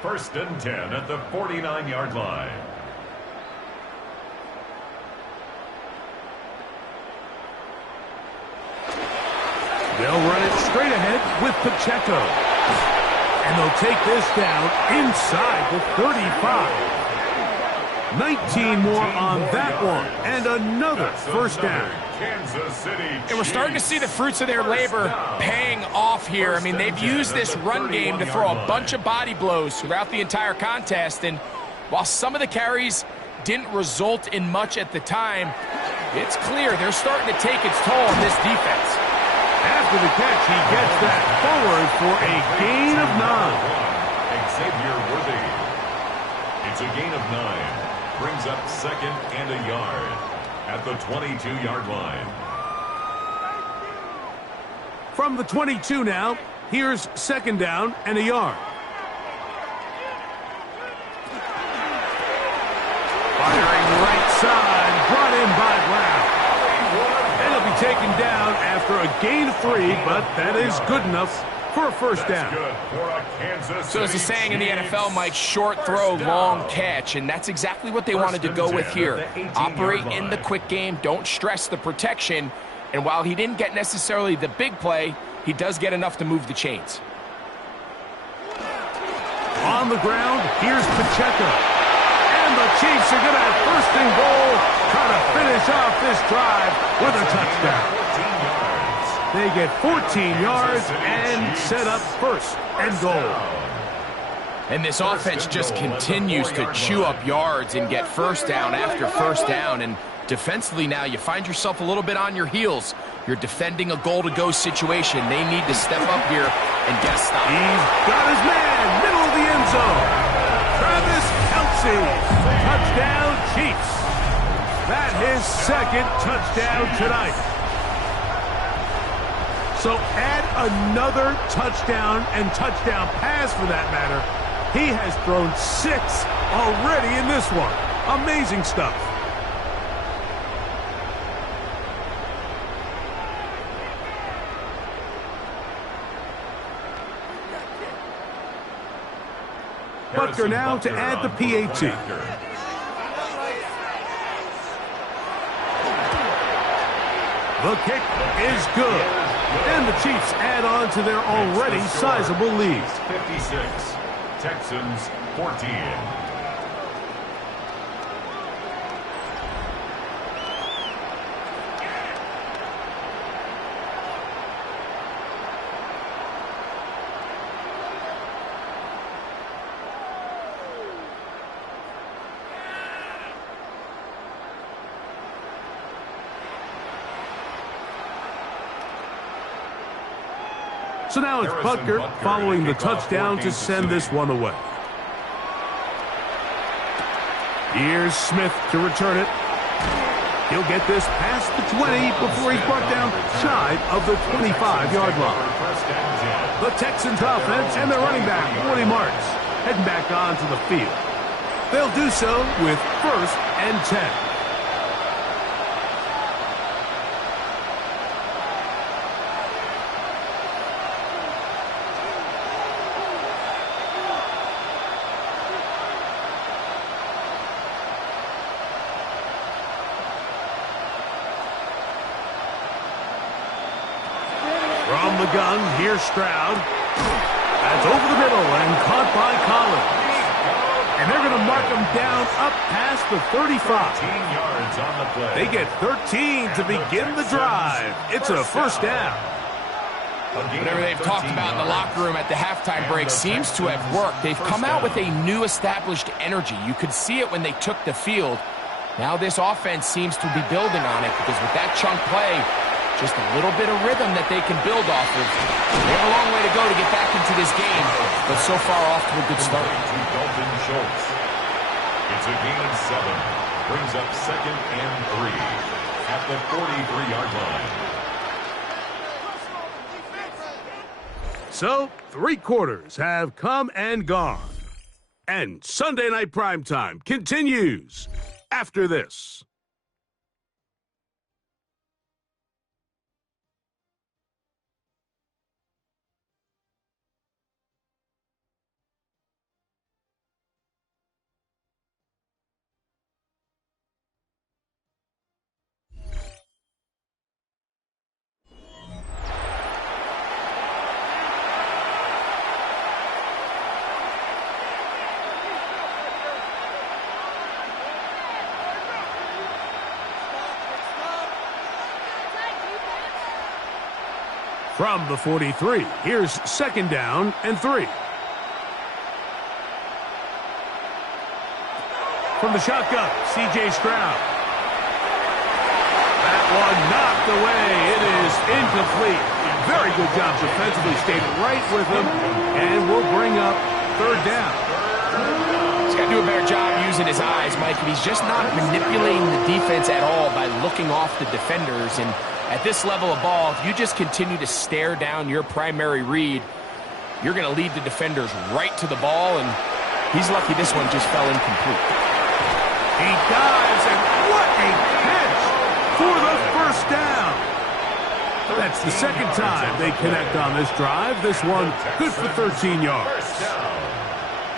1st and 10 at the 49-yard line. They'll run it straight ahead with Pacheco. And they'll take this down inside the 35. 19 more on that one, and another 1st down. And we're starting to see the fruits of their labor paying off here. I mean, they've used this run game to throw a bunch of body blows throughout the entire contest, and while some of the carries didn't result in much at the time, it's clear they're starting to take its toll on this defense. After the catch, he gets that forward for a gain of 9. Xavier Worthy. It's a gain of 9. Brings up 2nd and a yard at the 22-yard line. From the 22 now, here's 2nd down and a yard. Firing right side, brought in by Brown. And he'll be taken down after after a gain of 3, but that is good enough for a first down. So there's a saying in the NFL, Mike, short throw, long catch, and that's exactly what they wanted to go with here. Operate in the quick game, don't stress the protection, and while he didn't get necessarily the big play, he does get enough to move the chains. On the ground, here's Pacheco. And the Chiefs are going to have first and goal, try to finish off this drive with a touchdown. They get 14 yards and set up first and goal. And this offense just continues to chew up yards and get first down after first down. And defensively now, you find yourself a little bit on your heels. You're defending a goal-to-go situation. They need to step up here and get a stop. He's got his man, middle of the end zone. Travis Kelce, touchdown Chiefs. That's his second touchdown tonight. So add another touchdown and touchdown pass for that matter. He has thrown 6 already in this one. Amazing stuff. Butker now to add the PAT. The kick is good. And the Chiefs add on to their already sizable lead. 56, Texans 14. So now it's Butker following the touchdown to send this one away. Here's Smith to return it. He'll get this past the 20 before he's brought down shy of the 25-yard line. The Texans offense and their running back, Woody Marks, heading back onto the field. They'll do so with first and 10. From the gun, here's Stroud. That's over the middle and caught by Collins. And they're going to mark him down up past the 35. 13 yards on the play. They get 13 to begin the drive. It's a first down. Whatever they've talked about in the locker room at the halftime break seems to have worked. They've come out with a new established energy. You could see it when they took the field. Now this offense seems to be building on it because with that chunk play, just a little bit of rhythm that they can build off of. They have a long way to go to get back into this game, but so far off to a good start. It's a gain of 7. Brings up second and 3 at the 43-yard line. So, 3 quarters have come and gone. And Sunday Night Primetime continues after this. From the 43, here's second down and 3. From the shotgun, C.J. Stroud. That one knocked away. It is incomplete. Very good job defensively. Stayed right with him, and will bring up third down. He's got to do a better job using his eyes, Mike, and he's just not manipulating the defense at all by looking off the defenders. And at this level of ball, if you just continue to stare down your primary read, you're going to lead the defenders right to the ball, and he's lucky this one just fell incomplete. He dives, and what a catch for the first down. That's the second time they connect on this drive. This one good for 13 yards.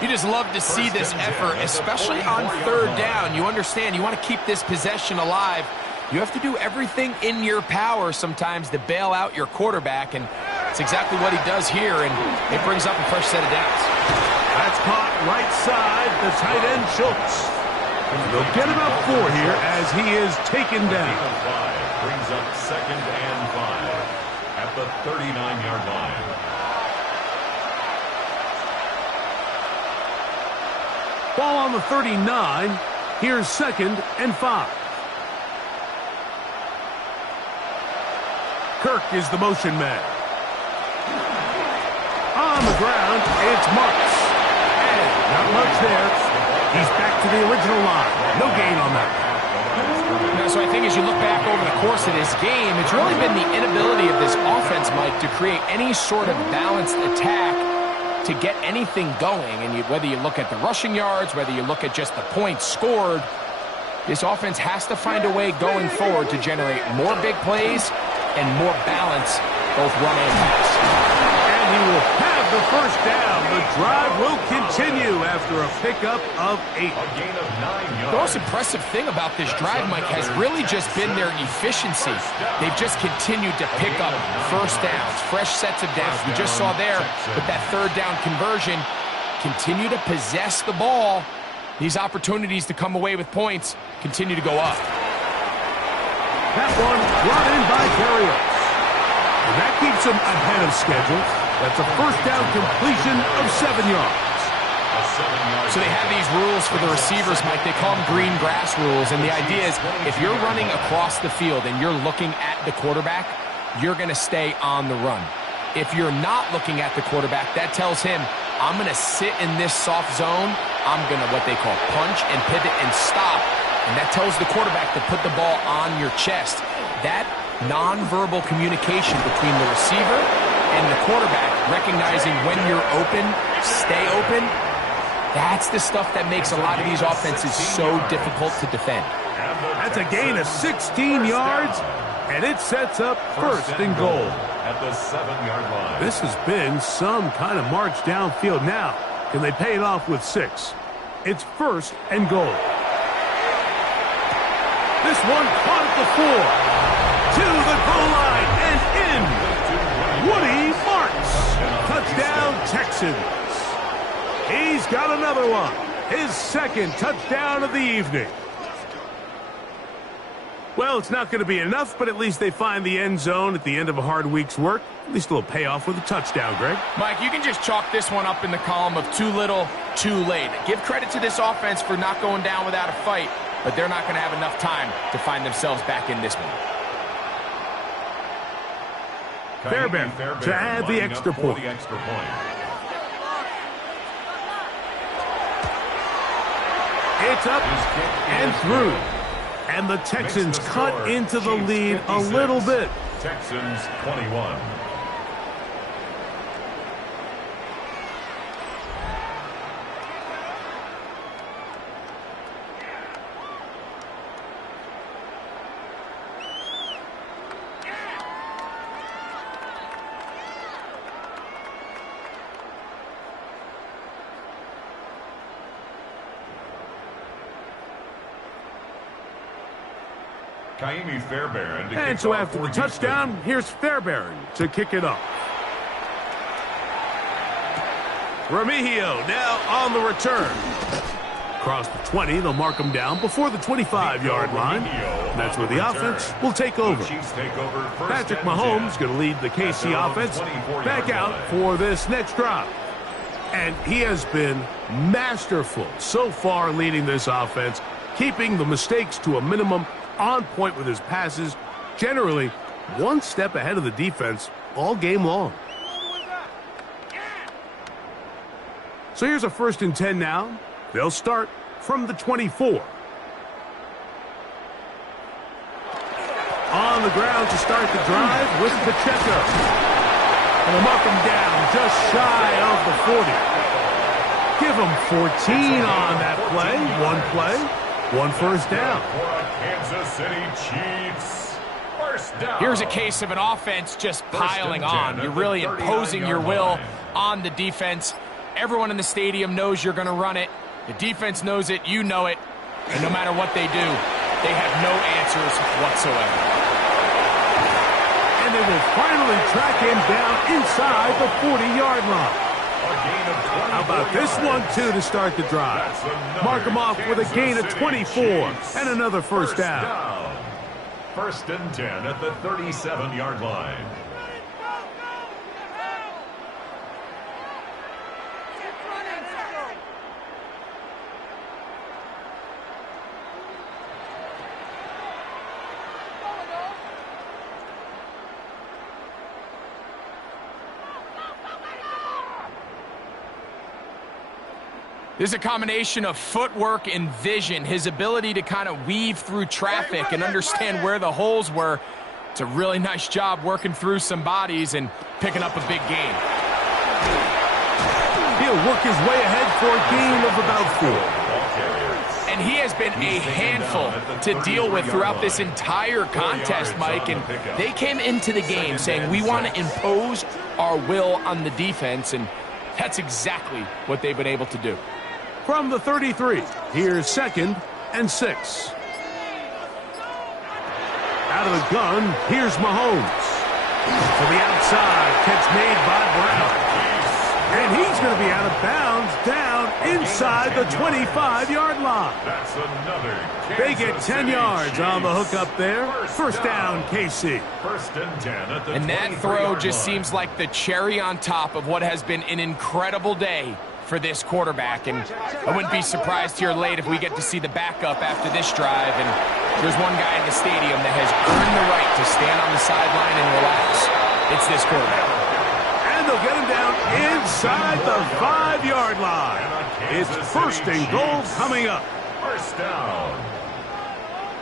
You just love to see this effort, especially on third down. You understand, you want to keep this possession alive. You have to do everything in your power sometimes to bail out your quarterback, and it's exactly what he does here, and it brings up a fresh set of downs. That's caught right side, the tight end Schultz. They'll get about 4 here as he is taken down. Brings up 2nd and 5 at the 39-yard line. Ball on the 39. Here's 2nd and 5. Kirk is the motion man. On the ground, it's Marks. And not much there. He's back to the original line. No gain on that. So I think as you look back over the course of this game, it's really been the inability of this offense, Mike, to create any sort of balanced attack to get anything going. And whether you look at the rushing yards, whether you look at just the points scored, this offense has to find a way going forward to generate more big plays and more balance, both run and pass. And he will have the first down. The drive will continue after a pickup of 8. A gain of 9 yards. The most impressive thing about this drive, Mike, has really just been their efficiency. They've just continued to pick up first downs, fresh sets of downs. We just saw there with that third down conversion, continue to possess the ball. These opportunities to come away with points continue to go up. That one brought in by Carrier. And that keeps him ahead of schedule. That's a first down completion of 7 yards. So they have these rules for the receivers, Mike. They call them green grass rules. And the idea is if you're running across the field and you're looking at the quarterback, you're going to stay on the run. If you're not looking at the quarterback, that tells him, I'm going to sit in this soft zone. I'm going to what they call punch and pivot and stop. And that tells the quarterback to put the ball on your chest. That nonverbal communication between the receiver and the quarterback, recognizing when you're open, stay open, that's the stuff that makes a lot of these offenses so difficult to defend. That's a gain of 16 yards, and it sets up first and goal. At the 7-yard line. This has been some kind of march downfield. Now, can they pay it off with 6? It's first and goal. This one caught at the 4. To the goal line and in. Woody Marks. Touchdown, Texans. He's got another one. His second touchdown of the evening. Well, it's not going to be enough, but at least they find the end zone at the end of a hard week's work. At least a little payoff with a touchdown, Greg. Mike, you can just chalk this one up in the column of too little, too late. Give credit to this offense for not going down without a fight, but they're not going to have enough time to find themselves back in this one. Fairbairn to add the extra point. It's up and through. And the Texans cut into the lead a little bit. Texans 21. And so after the touchdown, here's Fairbairn to kick it off. Remigio now on the return. Across the 20, they'll mark him down before the 25-yard line. And that's where the offense will take over. Patrick Mahomes going to lead the KC offense back out for this next drive. And he has been masterful so far leading this offense, keeping the mistakes to a minimum, on point with his passes, generally one step ahead of the defense all game long. So here's a 1st and 10 now. They'll start from the 24. On the ground to start the drive with Pacheco. And they'll mark him down just shy of the 40. Give him 14 on that play. One play, one first down. Kansas City Chiefs. First down. Here's a case of an offense just piling on. You're really imposing your will on the defense. Everyone in the stadium knows you're going to run it. The defense knows it. You know it. And no matter what they do, they have no answers whatsoever. And they will finally track him down inside the 40-yard line. How about this one, too, to start the drive? Mark him off with a gain of 24 and another first down. First and 10 at the 37-yard line. There's a combination of footwork and vision, his ability to kind of weave through traffic and understand where the holes were. It's a really nice job working through some bodies and picking up a big gain. He'll work his way ahead for a gain of about 4. And he has been a handful to deal with throughout this entire contest, Mike. And they came into the game saying, we want to impose our will on the defense, and that's exactly what they've been able to do. From the 33, here's 2nd and 6. Out of the gun, here's Mahomes. To the outside, catch made by Brown. And he's going to be out of bounds down inside the 25-yard line. That's another. They get 10 yards on the hook up there. First down, KC. First and 10 at the 23-yard line. And that throw just seems like the cherry on top of what has been an incredible day for this quarterback. And I wouldn't be surprised here late if we get to see the backup after this drive. And there's one guy in the stadium that has earned the right to stand on the sideline and relax. It's this quarterback. And they'll get him down inside the 5-yard line. It's first and goal coming up. First down.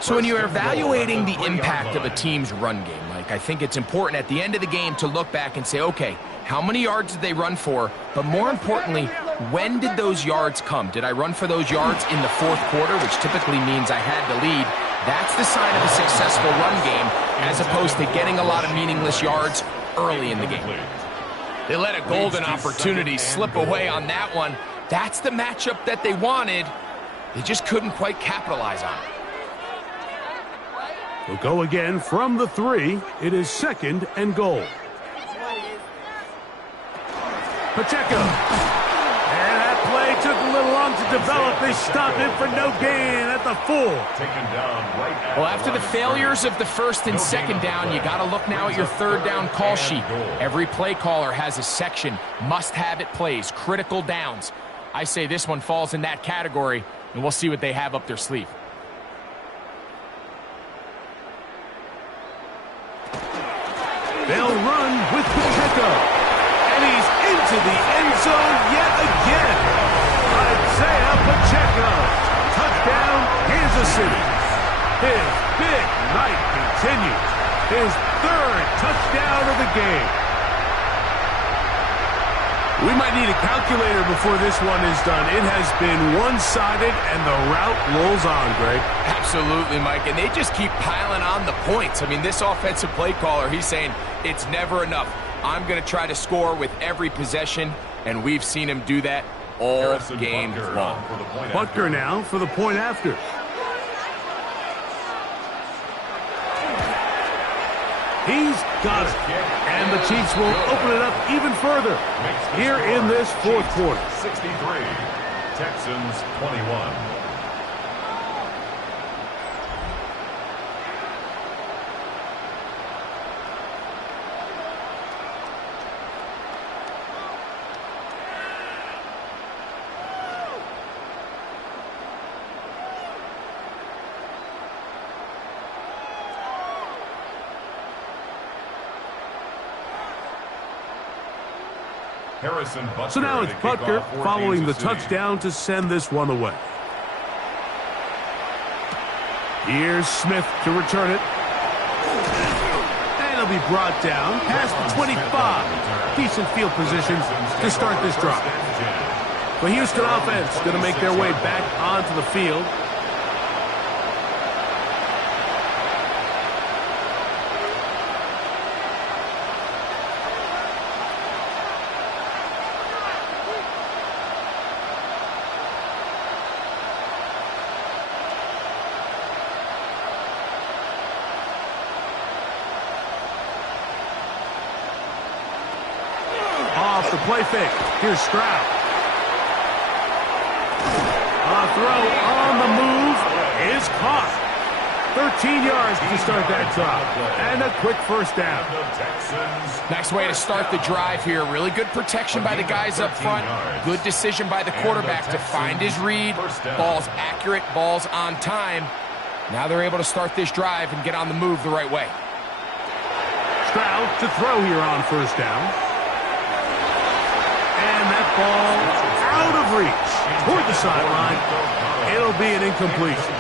So when you're evaluating the impact of a team's run game, Mike, I think it's important at the end of the game to look back and say, okay, how many yards did they run for? But more importantly, when did those yards come? Did I run for those yards in the fourth quarter, which typically means I had the lead? That's the sign of a successful run game, as opposed to getting a lot of meaningless yards early in the game. They let a golden opportunity slip away on that one. That's the matchup that they wanted. They just couldn't quite capitalize on it. We'll go again from the 3. It is 2nd and goal. Pacheco. And that play took a little long to develop. They stopped it for no gain at the 4. Taken down right at well, after the failures of the first and second down, you got to look now at your third down call sheet. Every play caller has a section, must-have-it plays, critical downs. I say this one falls in that category, and we'll see what they have up their sleeve. They'll run with Pacheco. And he's into the end zone yet again. Isaiah Pacheco. Touchdown, Kansas City. His big night continues. His 3rd touchdown of the game. We might need a calculator before this one is done. It has been one-sided, and the route rolls on, Greg. Absolutely, Mike, and they just keep piling on the points. I mean, this offensive play caller, he's saying it's never enough. I'm going to try to score with every possession, and we've seen him do that all game long. Butker now for the point after. He's got it. And the Chiefs will open it up even further here in this fourth quarter. 63, Texans 21. So now it's Butker following the touchdown to send this one away. Here's Smith to return it. And he'll be brought down past the 25. Decent field position to start this drive. The Houston offense going to make their way back onto the field. the play fake. Here's Stroud. A throw on the move is caught. 13 yards to start that drive. And a quick first down. Nice way to start the drive here. Really good protection by the guys up front. Good decision by the quarterback to find his read. Ball's accurate, ball's on time. Now they're able to start this drive and get on the move the right way. Stroud to throw here on first down. And that ball out of reach toward the sideline. It'll be an incompletion.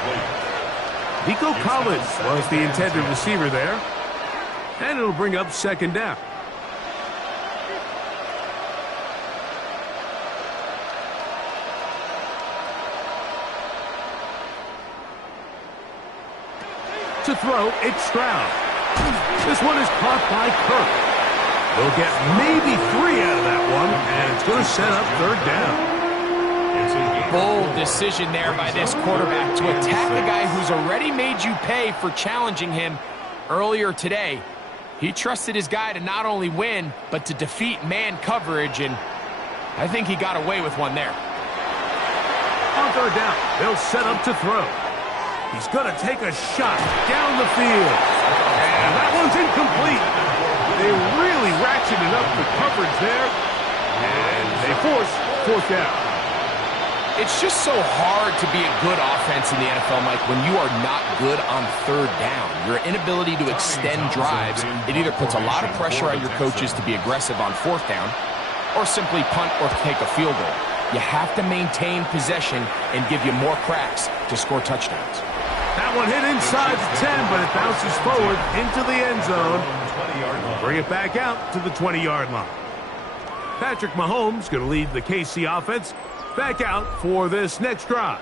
Nico Collins was the intended receiver there. And it'll bring up second down. To throw, it's Stroud. This one is caught by Kirk. They'll get maybe 3 out of that one, and it's going to set up third down. Bold decision there by this quarterback to attack the guy who's already made you pay for challenging him earlier today. He trusted his guy to not only win, but to defeat man coverage, and I think he got away with one there. On third down, they'll set up to throw. He's going to take a shot down the field. And that one's incomplete. They really ratcheted up the coverage there, and they force fourth down. It's just so hard to be a good offense in the NFL, Mike, when you are not good on third down. Your inability to extend drives, it either puts a lot of pressure on your coaches to be aggressive on fourth down or simply punt or take a field goal. You have to maintain possession and give you more cracks to score touchdowns. That one hit inside the 10, but it bounces forward into the end zone. Bring it back out to the 20-yard line. Patrick Mahomes going to lead the KC offense back out for this next drive.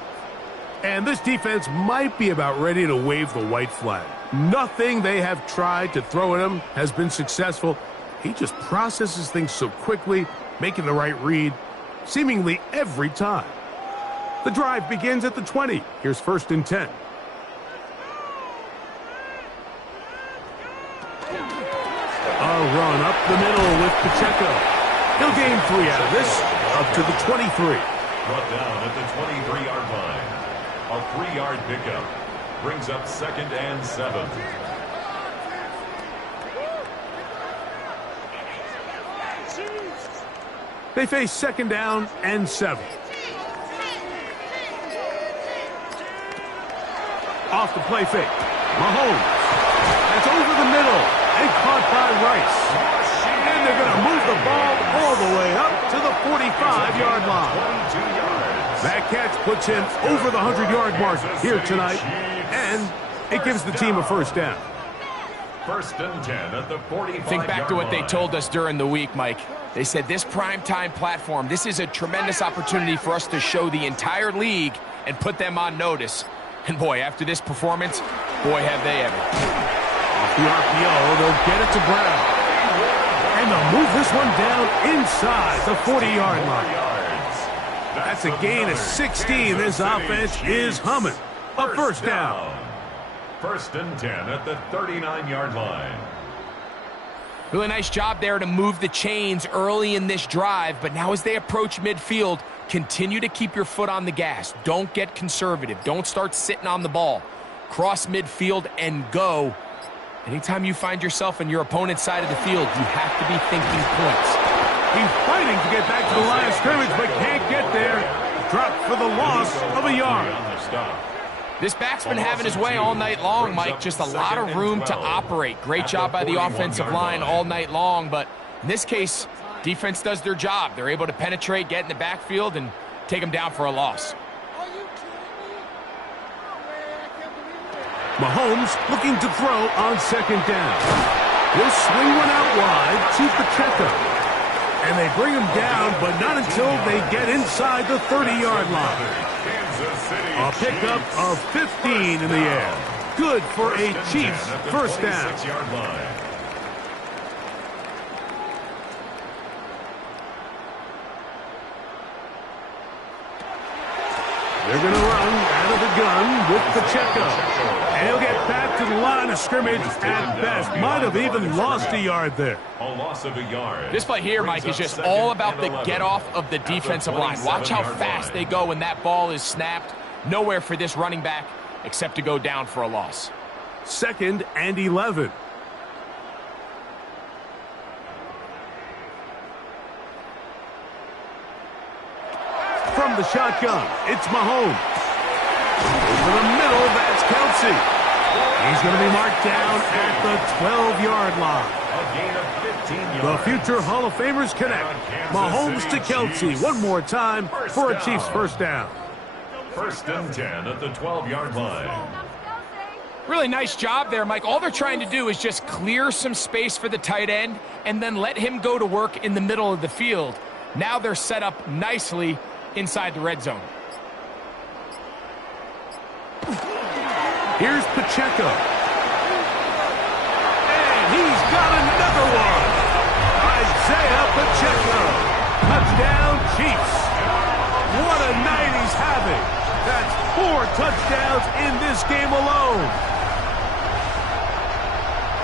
And this defense might be about ready to wave the white flag. Nothing they have tried to throw at him has been successful. He just processes things so quickly, making the right read, seemingly every time. The drive begins at the 20. Here's first and 10. A run up the middle with Pacheco. He'll gain 3 out of this, up to the 23. Brought down at the 23-yard line. A 3-yard pickup brings up second and 7. They face second down and 7. Off the play fake. Mahomes. That's over the middle and caught by Rice. And they're going to move the ball all the way up to the 45-yard line. That catch puts him over the 100-yard mark here tonight, and it gives the team a first down. First and 10 at the 45-yard Think back to what they line. told us during the week, Mike. They said this primetime platform, this is a tremendous opportunity for us to show the entire league and put them on notice. And boy, after this performance, boy, have they ever. Off the RPO, they'll get it to Brown. And they'll move this one down inside the 40-yard line. That's a gain of 16. This offense is humming. A first down. First and 10 at the 39-yard line. Really nice job there to move the chains early in this drive, but now as they approach midfield, continue to keep your foot on the gas. Don't get conservative. Don't start sitting on the ball. Cross midfield and go. Anytime you find yourself in your opponent's side of the field, you have to be thinking points. He's fighting to get back to the line of scrimmage, but can't get there. Dropped for the loss of a yard. This back's been having his way all night long, Mike. Just a lot of room to operate. Great job by the offensive line all night long, but in this case, defense does their job. They're able to penetrate, get in the backfield, and take them down for a loss. Mahomes looking to throw on second down. He'll swing one out wide to Pacheco. And they bring him down, but not until they get inside the 30-yard line. A pickup of 15 in the air. Good for a Chiefs first down. They're going to run out of the gun with Pacheco. And he'll get back back to the line of scrimmage at best. Might have even lost a yard there. A loss of a yard. This play here, Mike, is just all about the get-off of the defensive line. Watch how fast they go when that ball is snapped. Nowhere for this running back except to go down for a loss. 2nd and 11. From the shotgun, it's Mahomes. Over the middle, that's Kelsey. He's going to be marked down at the 12-yard line. A gain of 15 yards. The future Hall of Famers connect. Mahomes to Kelsey. One more time for a Chiefs first down. 1st and 10 at the 12-yard line. Really nice job there, Mike. All they're trying to do is just clear some space for the tight end and then let him go to work in the middle of the field. Now they're set up nicely inside the red zone. Here's Pacheco. And he's got another one. Isaiah Pacheco. Touchdown, Chiefs. What a night he's having. That's 4 touchdowns in this game alone.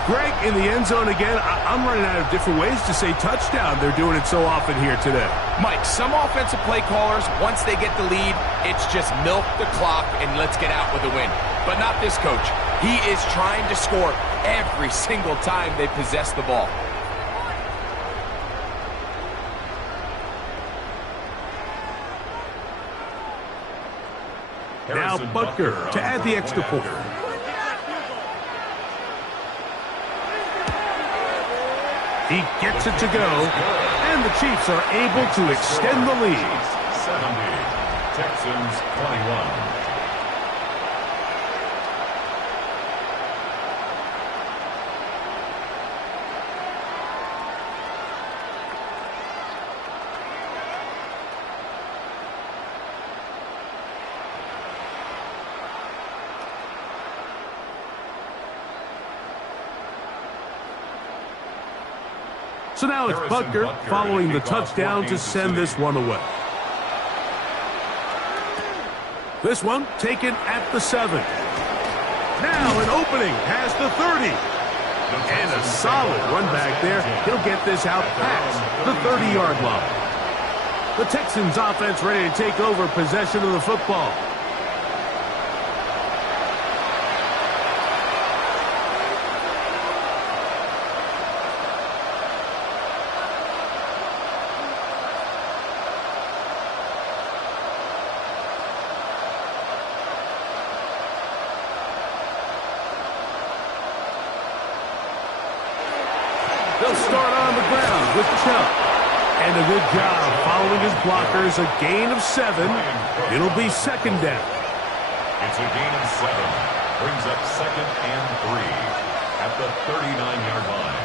Greg, in the end zone again, I'm running out of different ways to say touchdown. They're doing it so often here today. Mike, some offensive play callers, once they get the lead, it's just milk the clock and let's get out with a win. But not this coach. He is trying to score every single time they possess the ball. Now Butker to add the extra point. He gets it to go, and the Chiefs are able to extend the lead. 70, Texans 21. So now it's Butker following the touchdown to send this one away. This one taken at the 7. Now an opening past the 30. And a solid run back there. He'll get this out past the 30-yard line. The Texans offense ready to take over possession of the football. They'll start on the ground with Chubb. And a good job following his blockers. A gain of 7. It'll be 2nd down. It's a gain of 7. Brings up 2nd and 3 at the 39-yard line.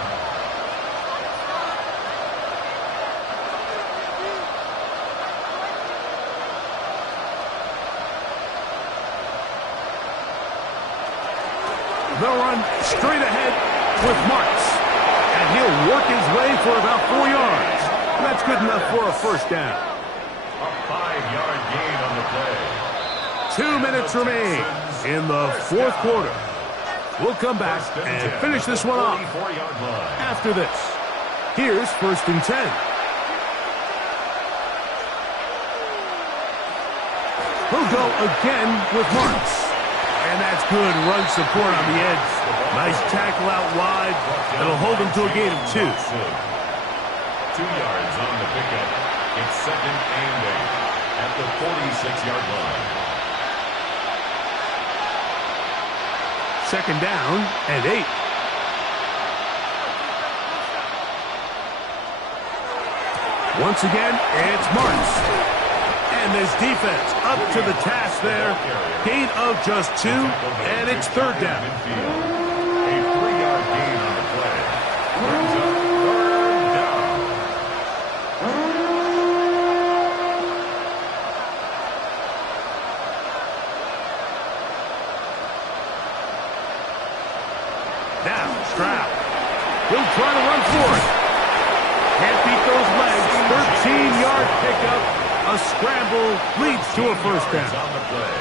They'll run straight ahead with Marks. And he'll work his way for about 4 yards. And that's good enough for a first down. A 5-yard gain on the play. 2 minutes remain in the 4th quarter. We'll come back and finish this one off after this. Here's 1st and 10. He'll go again with Marks. And that's good run support on the edge. Nice tackle out wide. It'll hold him to a gain of 2. 2 yards on the pickup. It's 2nd and 8 at the 46-yard line. 2nd down and 8. Once again, it's Marks. And this defense up to the task there. Gain of just 2, and it's 3rd down. A 3-yard gain on the play. Brings up 3rd down. Now, Stroud. He'll try to run for it. Can't beat those legs. 13-yard pickup. A scramble leads to a first down. On the play.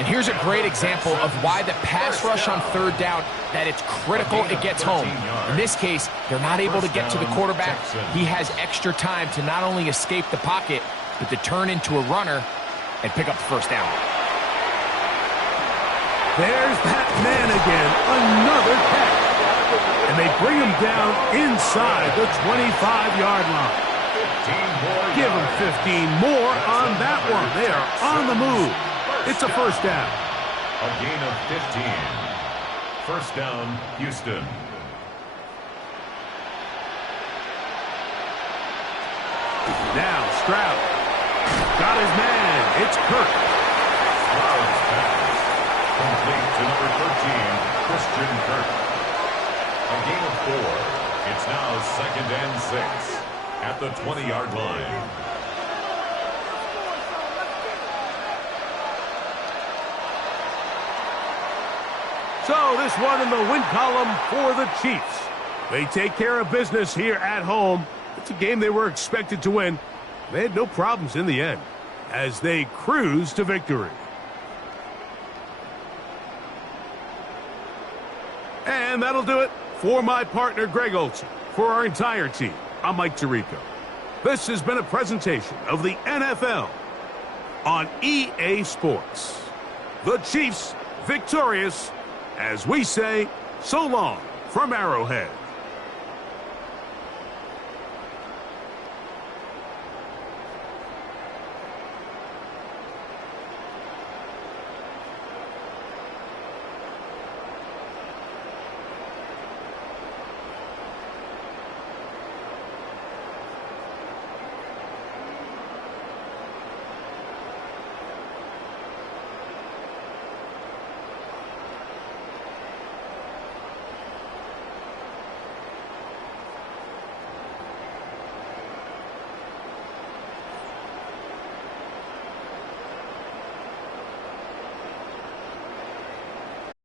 And here's a great example of why the pass rush on third down, that it's critical it gets home. In this case, they're not able to get to the quarterback. He has extra time to not only escape the pocket, but to turn into a runner and pick up the first down. There's that man again, another catch. And they bring him down inside the 25-yard line. Give him 15 more on that one. They are on the move. It's a first down. A gain of 15. First down, Houston. Now Stroud. Got his man. It's Kirk. Stroud's pass. Complete to number 13, Christian Kirk. A gain of 4. It's now 2nd and 6 at the 20-yard line. So this one in the win column for the Chiefs. They take care of business here at home. It's a game they were expected to win. They had no problems in the end as they cruise to victory. And that'll do it for my partner, Greg Olson. For our entire team, I'm Mike Tirico. This has been a presentation of the NFL on EA Sports. The Chiefs victorious, as we say, so long from Arrowhead.